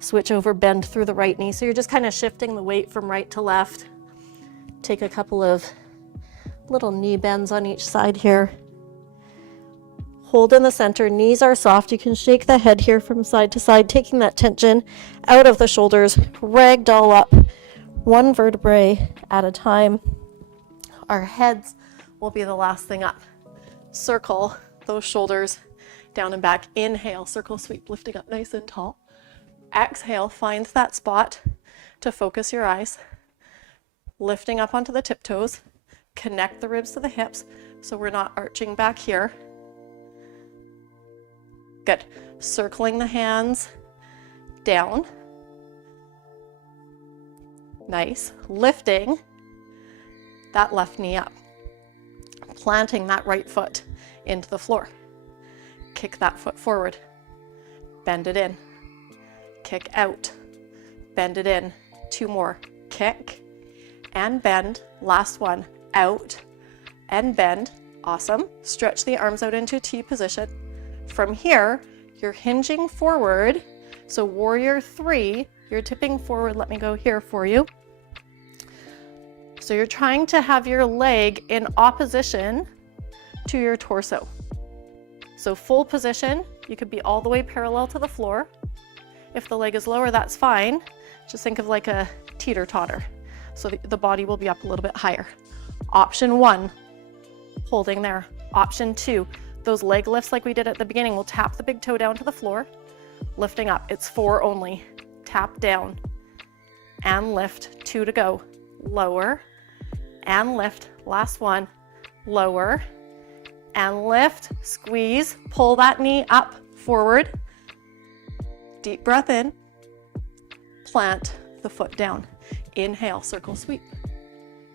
Switch over, bend through the right knee. So you're just kind of shifting the weight from right to left. Take a couple of little knee bends on each side here. Hold in the center, knees are soft. You can shake the head here from side to side, taking that tension out of the shoulders. Ragdoll up, one vertebrae at a time. Our heads will be the last thing up. Circle those shoulders down and back. Inhale, circle sweep, lifting up nice and tall. Exhale, find that spot to focus your eyes. Lifting up onto the tiptoes. Connect the ribs to the hips so we're not arching back here. Good. Circling the hands down. Nice. Lifting that left knee up. Planting that right foot into the floor. Kick that foot forward. Bend it in. Kick out. Bend it in. 2 more. Kick and bend. Last one. Out and bend. Awesome. Stretch the arms out into T position. From here, you're hinging forward. So warrior 3, you're tipping forward. Let me go here for you. So you're trying to have your leg in opposition to your torso. So full position, you could be all the way parallel to the floor. If the leg is lower, that's fine. Just think of like a teeter-totter. So the body will be up a little bit higher. Option 1, holding there. Option 2, those leg lifts like we did at the beginning, we'll tap the big toe down to the floor, lifting up. It's 4 only. Tap down and lift. 2 to go. Lower and lift. Last one. Lower and lift. Squeeze. Pull that knee up, forward. Deep breath in. Plant the foot down. Inhale, circle sweep.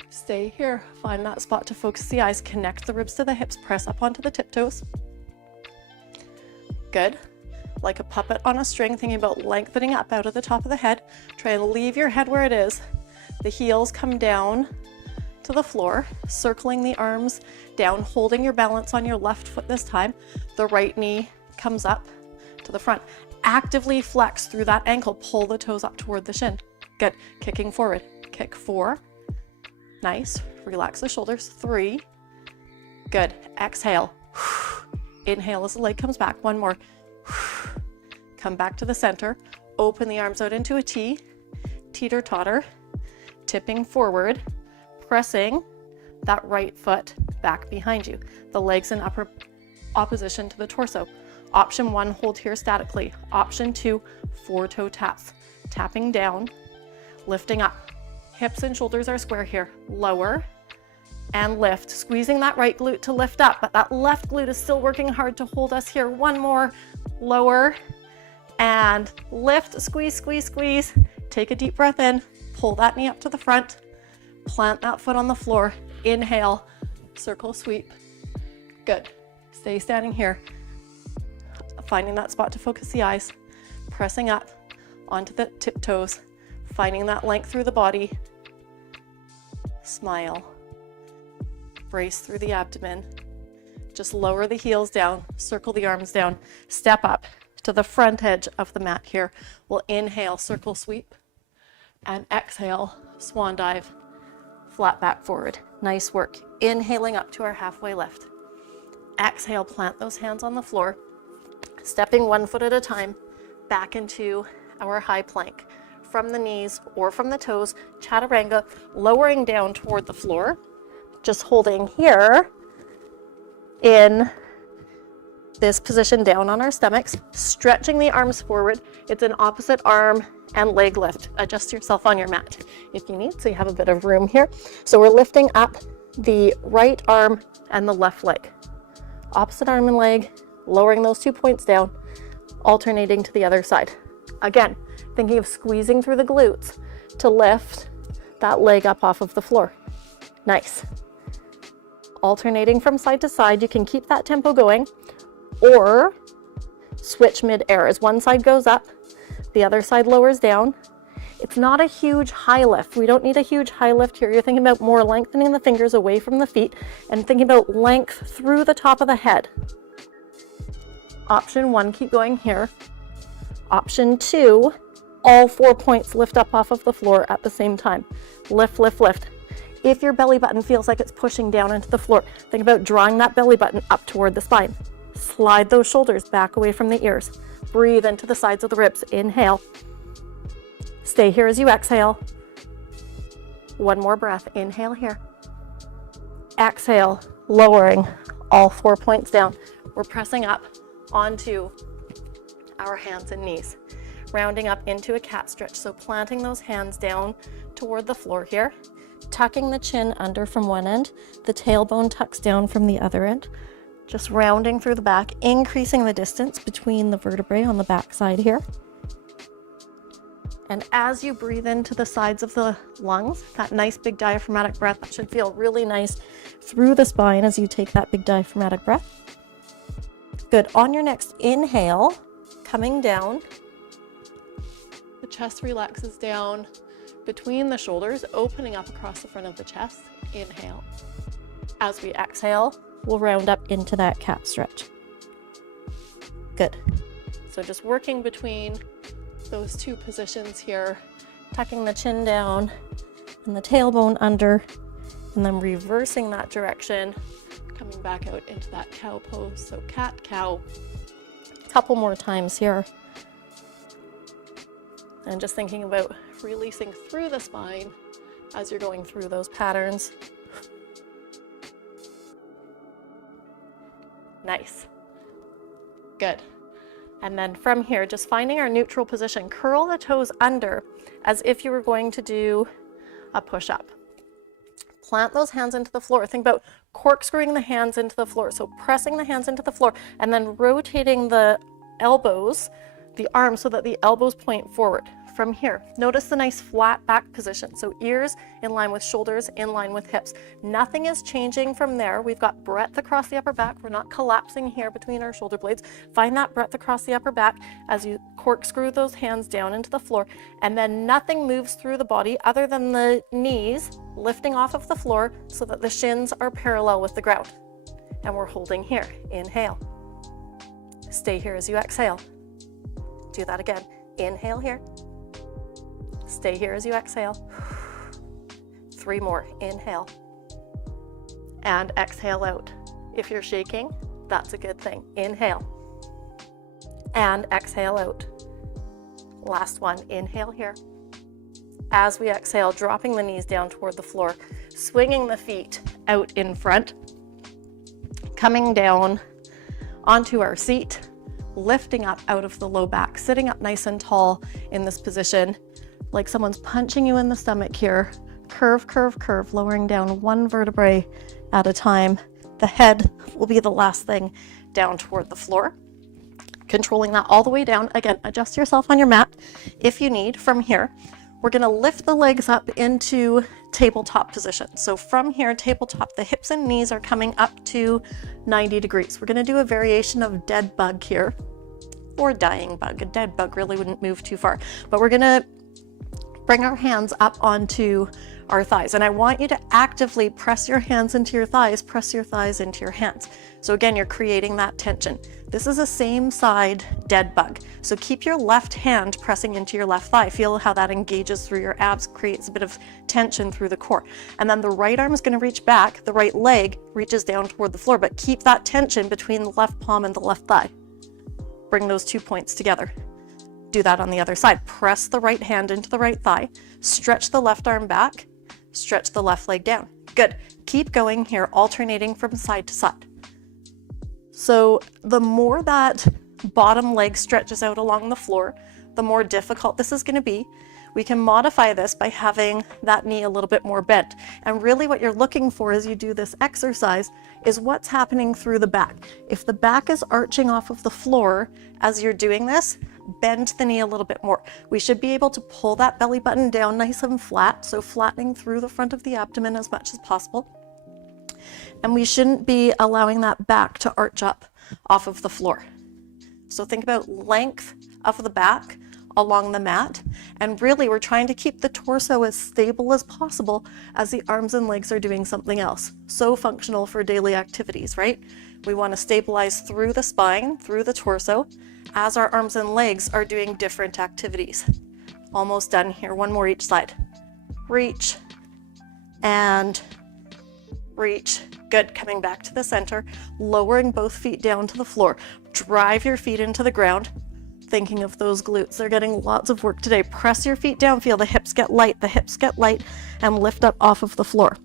Stay here. Find that spot to focus the eyes. Connect the ribs to the hips. Press up onto the tiptoes. Good. Like a puppet on a string, thinking about lengthening up out of the top of the head. Try and leave your head where it is. The heels come down to the floor, circling the arms down, holding your balance on your left foot this time. The right knee comes up to the front. Actively flex through that ankle. Pull the toes up toward the shin. Good. Kicking forward. Kick 4. Nice. Relax the shoulders. 3. Good. Exhale. Inhale as the leg comes back. 1 more. Come back to the center. Open the arms out into a T. Teeter-totter. Tipping forward. Pressing that right foot back behind you. The legs in upper opposition to the torso. Option 1, hold here statically. Option 2, 4-toe taps. Tapping down, lifting up. Hips and shoulders are square here. Lower and lift. Squeezing that right glute to lift up, but that left glute is still working hard to hold us here. 1 more. Lower and lift. Squeeze, squeeze, squeeze. Take a deep breath in. Pull that knee up to the front. Plant that foot on the floor. Inhale, circle sweep. Good. Stay standing here. Finding that spot to focus the eyes. Pressing up onto the tiptoes. Finding that length through the body. Smile. Brace through the abdomen. Just lower the heels down. Circle the arms down. Step up to the front edge of the mat here. We'll inhale, circle sweep. And exhale, swan dive. Flat back forward. Nice work. Inhaling up to our halfway lift. Exhale, plant those hands on the floor. Stepping 1 foot at a time back into our high plank. From the knees or from the toes, chaturanga, lowering down toward the floor. Just holding here in this position down on our stomachs, stretching the arms forward. It's an opposite arm and leg lift. Adjust yourself on your mat if you need, so you have a bit of room here. So we're lifting up the right arm and the left leg. Opposite arm and leg, lowering those 2 points down, alternating to the other side. Again, thinking of squeezing through the glutes to lift that leg up off of the floor. Nice. Alternating from side to side. You can keep that tempo going or switch mid-air. As one side goes up, The other side lowers down. It's not a huge high lift. We don't need a huge high lift here. You're thinking about more lengthening the fingers away from the feet and thinking about length through the top of the head. Option 1, keep going here. Option 2, all 4 points lift up off of the floor at the same time. Lift, lift, lift. If your belly button feels like it's pushing down into the floor, think about drawing that belly button up toward the spine. Slide those shoulders back away from the ears. Breathe into the sides of the ribs. Inhale. Stay here as you exhale. One more breath. Inhale here. Exhale, lowering all 4 points down. We're pressing up onto our hands and knees, rounding up into a cat stretch. So planting those hands down toward the floor here, tucking the chin under from one end, the tailbone tucks down from the other end, just rounding through the back, increasing the distance between the vertebrae on the back side here. And as you breathe into the sides of the lungs, that nice big diaphragmatic breath, that should feel really nice through the spine as you take that big diaphragmatic breath. Good. On your next inhale, coming down, the chest relaxes down between the shoulders, opening up across the front of the chest. Inhale. As we exhale, we'll round up into that cat stretch. Good. So just working between those two positions here, tucking the chin down and the tailbone under, and then reversing that direction, coming back out into that cow pose. So cat, cow. A couple more times here. And just thinking about releasing through the spine as you're going through those patterns. Nice. Good. And then from here, just finding our neutral position, curl the toes under as if you were going to do a push-up. Plant those hands into the floor. Think about corkscrewing the hands into the floor. So pressing the hands into the floor and then rotating the elbows, the arms, so that the elbows point forward. From here, notice the nice flat back position. So ears in line with shoulders, in line with hips. Nothing is changing from there. We've got breadth across the upper back. We're not collapsing here between our shoulder blades. Find that breadth across the upper back as you corkscrew those hands down into the floor. And then nothing moves through the body other than the knees lifting off of the floor so that the shins are parallel with the ground. And we're holding here. Inhale. Stay here as you exhale. Do that again. Inhale here. Stay here as you exhale. 3 more. Inhale. And exhale out. If you're shaking, that's a good thing. Inhale. And exhale out. Last one. Inhale here. As we exhale, dropping the knees down toward the floor, swinging the feet out in front, coming down onto our seat, lifting up out of the low back, sitting up nice and tall in this position, like someone's punching you in the stomach here. Curve, curve, curve, lowering down one vertebrae at a time. The head will be the last thing down toward the floor. Controlling that all the way down. Again, adjust yourself on your mat if you need. From here, we're gonna lift the legs up into tabletop position. So from here, tabletop, the hips and knees are coming up to 90 degrees. We're gonna do a variation of dead bug here, or dying bug. A dead bug really wouldn't move too far, but we're gonna bring our hands up onto our thighs. And I want you to actively press your hands into your thighs, press your thighs into your hands. So again, you're creating that tension. This is a same side dead bug. So keep your left hand pressing into your left thigh. Feel how that engages through your abs, creates a bit of tension through the core. And then the right arm is going to reach back, the right leg reaches down toward the floor, but keep that tension between the left palm and the left thigh. Bring those 2 points together. Do that on the other side. Press the right hand into the right thigh, stretch the left arm back, stretch the left leg down. Good. Keep going here, alternating from side to side. So the more that bottom leg stretches out along the floor, the more difficult this is going to be. We can modify this by having that knee a little bit more bent. And really what you're looking for as you do this exercise is what's happening through the back. If the back is arching off of the floor as you're doing this, bend the knee a little bit more. We should be able to pull that belly button down nice and flat, so flattening through the front of the abdomen as much as possible. And we shouldn't be allowing that back to arch up off of the floor. So think about length of the back, along the mat. And really, we're trying to keep the torso as stable as possible as the arms and legs are doing something else. So functional for daily activities, right? We want to stabilize through the spine, through the torso, as our arms and legs are doing different activities. Almost done here. One more each side. Reach and reach. Good. Coming back to the center, lowering both feet down to the floor. Drive your feet into the ground. Thinking of those glutes. They're getting lots of work today. Press your feet down. Feel the hips get light, and lift up off of the floor.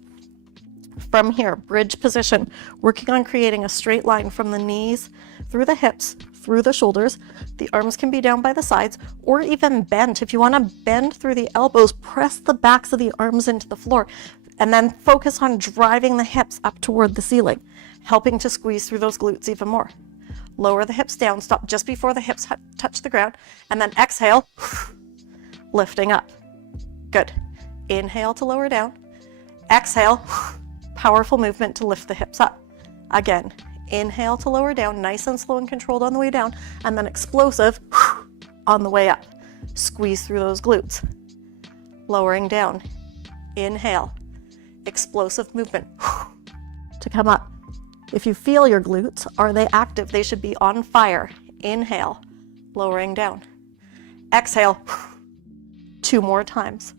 From here, bridge position, working on creating a straight line from the knees through the hips, through the shoulders. The arms can be down by the sides or even bent. If you want to bend through the elbows, press the backs of the arms into the floor and then focus on driving the hips up toward the ceiling, helping to squeeze through those glutes even more. Lower the hips down, stop just before the hips touch the ground, and then exhale, lifting up. Good. Inhale to lower down. Exhale, powerful movement to lift the hips up. Again, inhale to lower down, nice and slow and controlled on the way down, and then explosive on the way up. Squeeze through those glutes. Lowering down. Inhale. Explosive movement to come up. If you feel your glutes, are they active? They should be on fire. Inhale, lowering down. Exhale, 2 more times.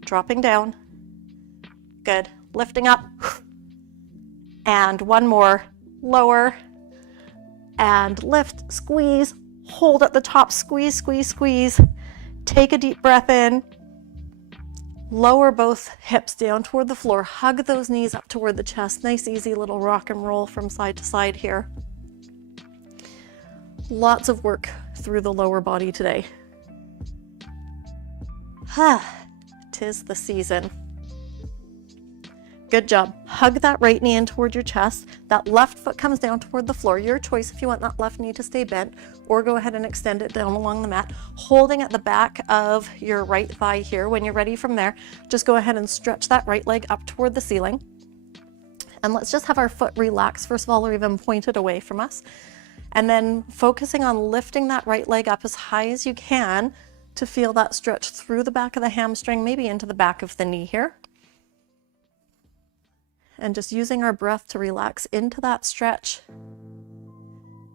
Dropping down. Good. Lifting up. And 1 more. Lower. And lift, squeeze, hold at the top, squeeze, squeeze, squeeze. Take a deep breath in. Lower both hips down toward the floor. Hug those knees up toward the chest. Nice, easy little rock and roll from side to side here. Lots of work through the lower body today. 'Tis the season. Good job. Hug that right knee in toward your chest. That left foot comes down toward the floor. Your choice if you want that left knee to stay bent, or go ahead and extend it down along the mat, holding at the back of your right thigh here. When you're ready from there, just go ahead and stretch that right leg up toward the ceiling. And let's just have our foot relax, first of all, or even pointed away from us. And then focusing on lifting that right leg up as high as you can to feel that stretch through the back of the hamstring, maybe into the back of the knee here. And just using our breath to relax into that stretch.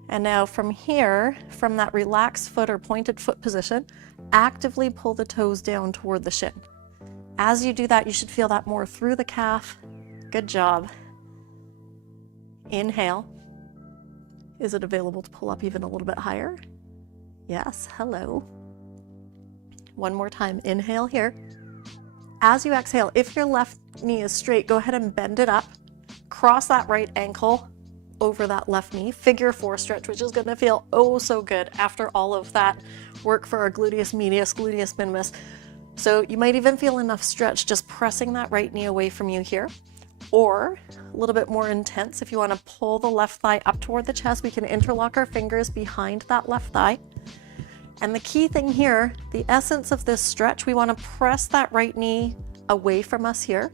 And now from here, from that relaxed foot or pointed foot position, actively pull the toes down toward the shin. As you do that, you should feel that more through the calf. Good job. Inhale. Is it available to pull up even a little bit higher? Yes, hello. 1 more time, inhale here. As you exhale, if your left knee is straight, go ahead and bend it up. Cross that right ankle over that left knee. Figure 4 stretch, which is going to feel oh so good after all of that work for our gluteus medius, gluteus minimus. So you might even feel enough stretch just pressing that right knee away from you here. Or a little bit more intense, if you want to pull the left thigh up toward the chest, we can interlock our fingers behind that left thigh. And the key thing here, the essence of this stretch, we want to press that right knee away from us here.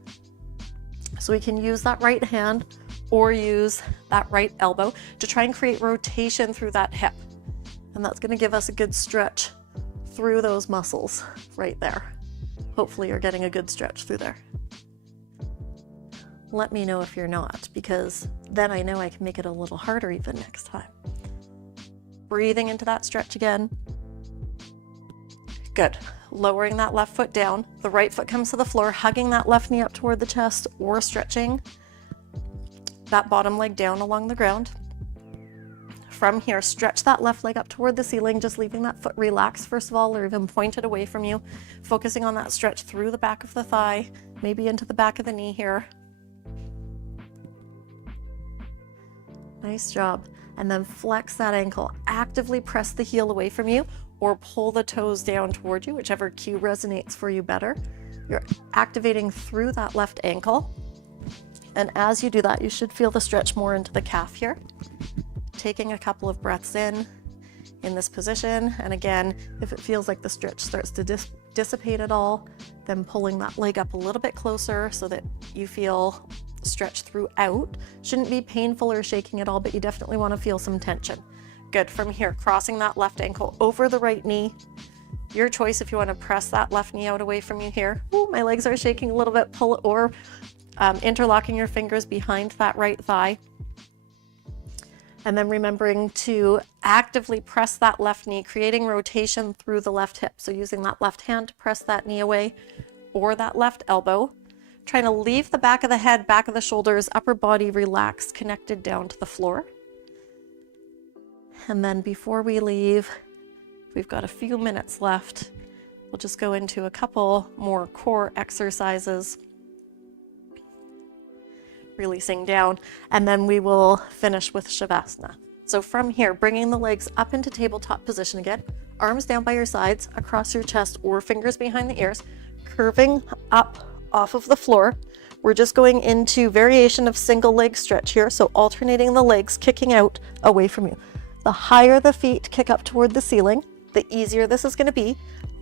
So we can use that right hand or use that right elbow to try and create rotation through that hip. And that's going to give us a good stretch through those muscles right there. Hopefully you're getting a good stretch through there. Let me know if you're not, because then I know I can make it a little harder even next time. Breathing into that stretch again. Good. Lowering that left foot down. The right foot comes to the floor, hugging that left knee up toward the chest or stretching that bottom leg down along the ground. From here, stretch that left leg up toward the ceiling, just leaving that foot relaxed first of all, or even pointed away from you. Focusing on that stretch through the back of the thigh, maybe into the back of the knee here. Nice job. And then flex that ankle. Actively press the heel away from you or pull the toes down toward you, whichever cue resonates for you better. You're activating through that left ankle. And as you do that, you should feel the stretch more into the calf here. Taking a couple of breaths in this position. And again, if it feels like the stretch starts to dissipate at all, then pulling that leg up a little bit closer so that you feel stretch throughout. Shouldn't be painful or shaking at all, but you definitely want to feel some tension. Good. From here, crossing that left ankle over the right knee, Your choice if you want to press that left knee out away from you here. Ooh, my legs are shaking a little bit. Pull it, or interlocking your fingers behind that right thigh. And then remembering to actively press that left knee, creating rotation through the left hip. So using that left hand to press that knee away, or that left elbow. Trying to leave the back of the head, back of the shoulders, upper body relaxed, connected down to the floor. And then before we leave, we've got a few minutes left. We'll just go into a couple more core exercises. Releasing down, and then we will finish with Shavasana. So from here, bringing the legs up into tabletop position again, arms down by your sides, across your chest, or fingers behind the ears, curving up off of the floor. We're just going into variation of single leg stretch here, so alternating the legs, kicking out away from you. The higher the feet kick up toward the ceiling, the easier this is going to be.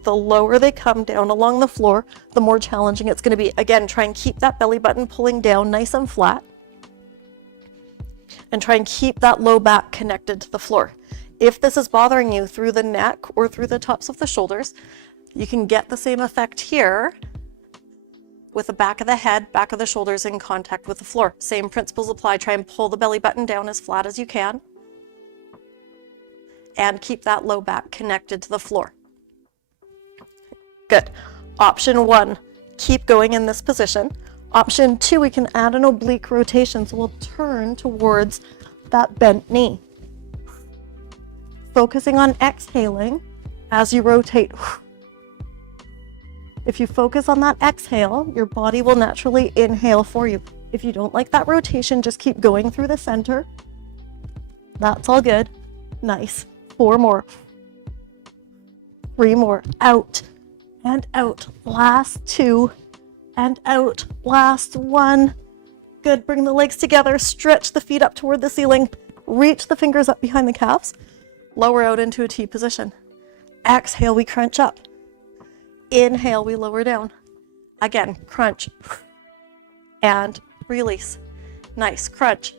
The lower they come down along the floor, the more challenging it's going to be. Again, try and keep that belly button pulling down nice and flat. And try and keep that low back connected to the floor. If this is bothering you through the neck or through the tops of the shoulders, you can get the same effect here with the back of the head, back of the shoulders in contact with the floor. Same principles apply. Try and pull the belly button down as flat as you can. And keep that low back connected to the floor. Good. Option 1, keep going in this position. Option 2, we can add an oblique rotation, so we'll turn towards that bent knee. Focusing on exhaling as you rotate. If you focus on that exhale, your body will naturally inhale for you. If you don't like that rotation, just keep going through the center. That's all good. Nice. 4 more. 3 more. Out. And out. Last 2. And out. Last 1. Good. Bring the legs together. Stretch the feet up toward the ceiling. Reach the fingers up behind the calves. Lower out into a T position. Exhale, we crunch up. Inhale, we lower down. Again, crunch. And release. Nice. Crunch.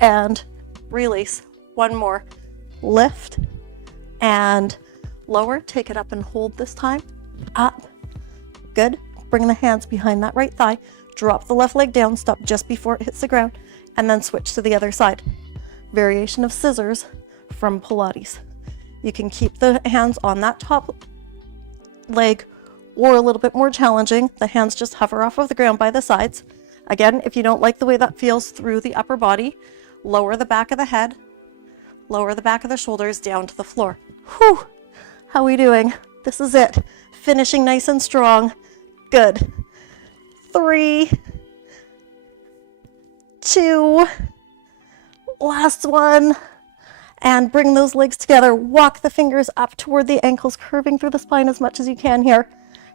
And release. 1 more. Lift. And lower. Take it up and hold this time. Up. Good. Bring the hands behind that right thigh. Drop the left leg down. Stop just before it hits the ground. And then switch to the other side. Variation of scissors from Pilates. You can keep the hands on that top leg, or a little bit more challenging, the hands just hover off of the ground by the sides. Again, if you don't like the way that feels through the upper body, lower the back of the head, lower the back of the shoulders down to the floor. Whew! How are we doing? This is it. Finishing nice and strong. Good. 3, 2, last one. And bring those legs together. Walk the fingers up toward the ankles, curving through the spine as much as you can here.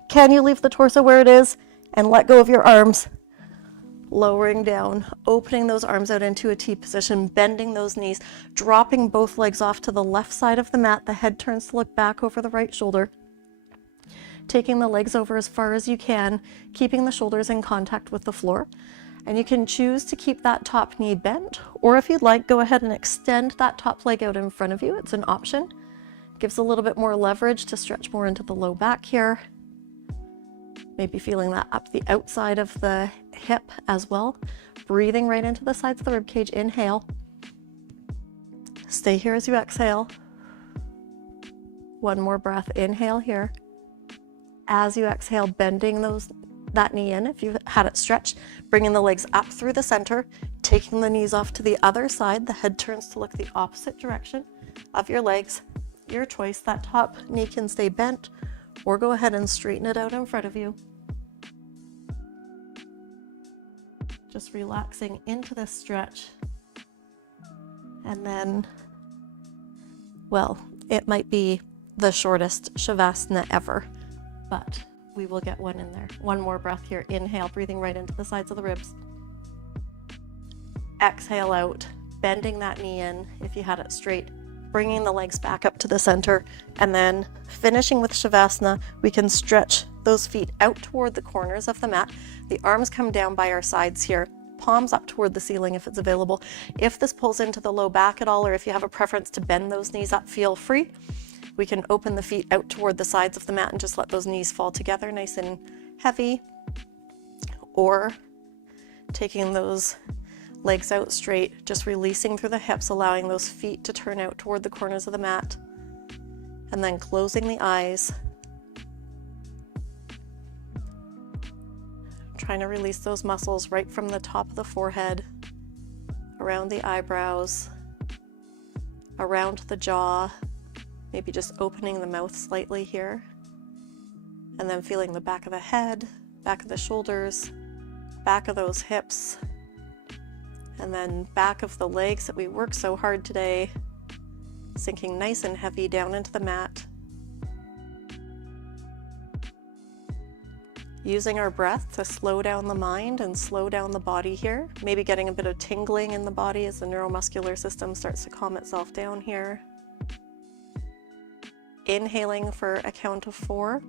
Can you leave the torso where it is? And let go of your arms. Lowering down, opening those arms out into a T position, bending those knees, dropping both legs off to the left side of the mat. The head turns to look back over the right shoulder. Taking the legs over as far as you can, keeping the shoulders in contact with the floor. And you can choose to keep that top knee bent, or if you'd like, go ahead and extend that top leg out in front of you. It's an option. Gives a little bit more leverage to stretch more into the low back here. Maybe feeling that up the outside of the hip as well. Breathing right into the sides of the ribcage. Inhale. Stay here as you exhale. 1 more breath. Inhale here. As you exhale, bending that knee in if you've had it stretched, bringing the legs up through the center, taking the knees off to the other side. The head turns to look the opposite direction of your legs. Your choice. That top knee can stay bent, or go ahead and straighten it out in front of you. Just relaxing into this stretch. And then, well, it might be the shortest Shavasana ever, but we will get one in there. 1 more breath here. Inhale, breathing right into the sides of the ribs. Exhale out, bending that knee in if you had it straight, bringing the legs back up to the center, and then finishing with Shavasana. We can stretch those feet out toward the corners of the mat. The arms come down by our sides here, palms up toward the ceiling if it's available. If this pulls into the low back at all, or if you have a preference to bend those knees up, feel free. We can open the feet out toward the sides of the mat and just let those knees fall together nice and heavy. Or taking those legs out straight, just releasing through the hips, allowing those feet to turn out toward the corners of the mat. And then closing the eyes. Trying to release those muscles right from the top of the forehead, around the eyebrows, around the jaw, maybe just opening the mouth slightly here, and then feeling the back of the head, back of the shoulders, back of those hips, and then back of the legs that we worked so hard today, sinking nice and heavy down into the mat. Using our breath to slow down the mind and slow down the body here. Maybe getting a bit of tingling in the body as the neuromuscular system starts to calm itself down here. Inhaling for a count of 4.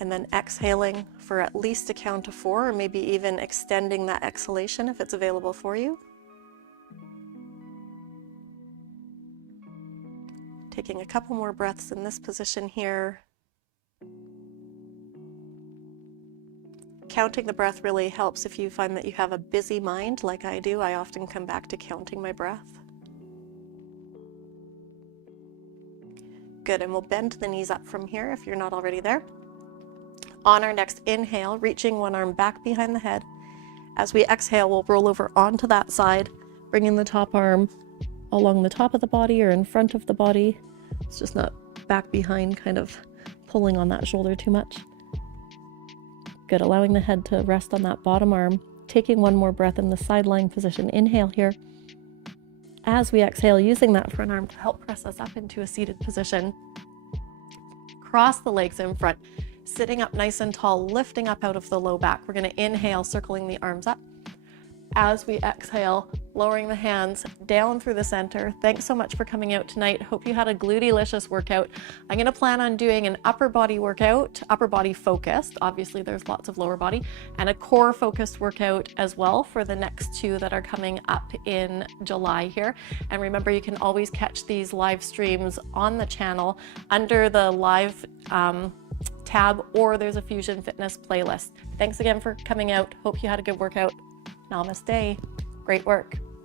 And then exhaling for at least a count of 4, or maybe even extending that exhalation if it's available for you. Taking a couple more breaths in this position here. Counting the breath really helps if you find that you have a busy mind like I do. I often come back to counting my breath. Good, and we'll bend the knees up from here if you're not already there. On our next inhale, reaching one arm back behind the head. As we exhale, we'll roll over onto that side, bringing the top arm along the top of the body or in front of the body. It's just not back behind, kind of pulling on that shoulder too much. Good, allowing the head to rest on that bottom arm. Taking one more breath in the side lying position. Inhale here. As we exhale, using that front arm to help press us up into a seated position. Cross the legs in front, sitting up nice and tall, lifting up out of the low back. We're going to inhale, circling the arms up. As we exhale, lowering the hands down through the center. Thanks so much for coming out tonight. Hope you had a GLUTEY-LICIOUS workout. I'm going to plan on doing an upper body workout, upper body focused. Obviously, there's lots of lower body, and a core focused workout as well for the next 2 that are coming up in July here. And remember, you can always catch these live streams on the channel under the live tab, or there's a Fusion Fitness playlist. Thanks again for coming out. Hope you had a good workout. Namaste. Great work.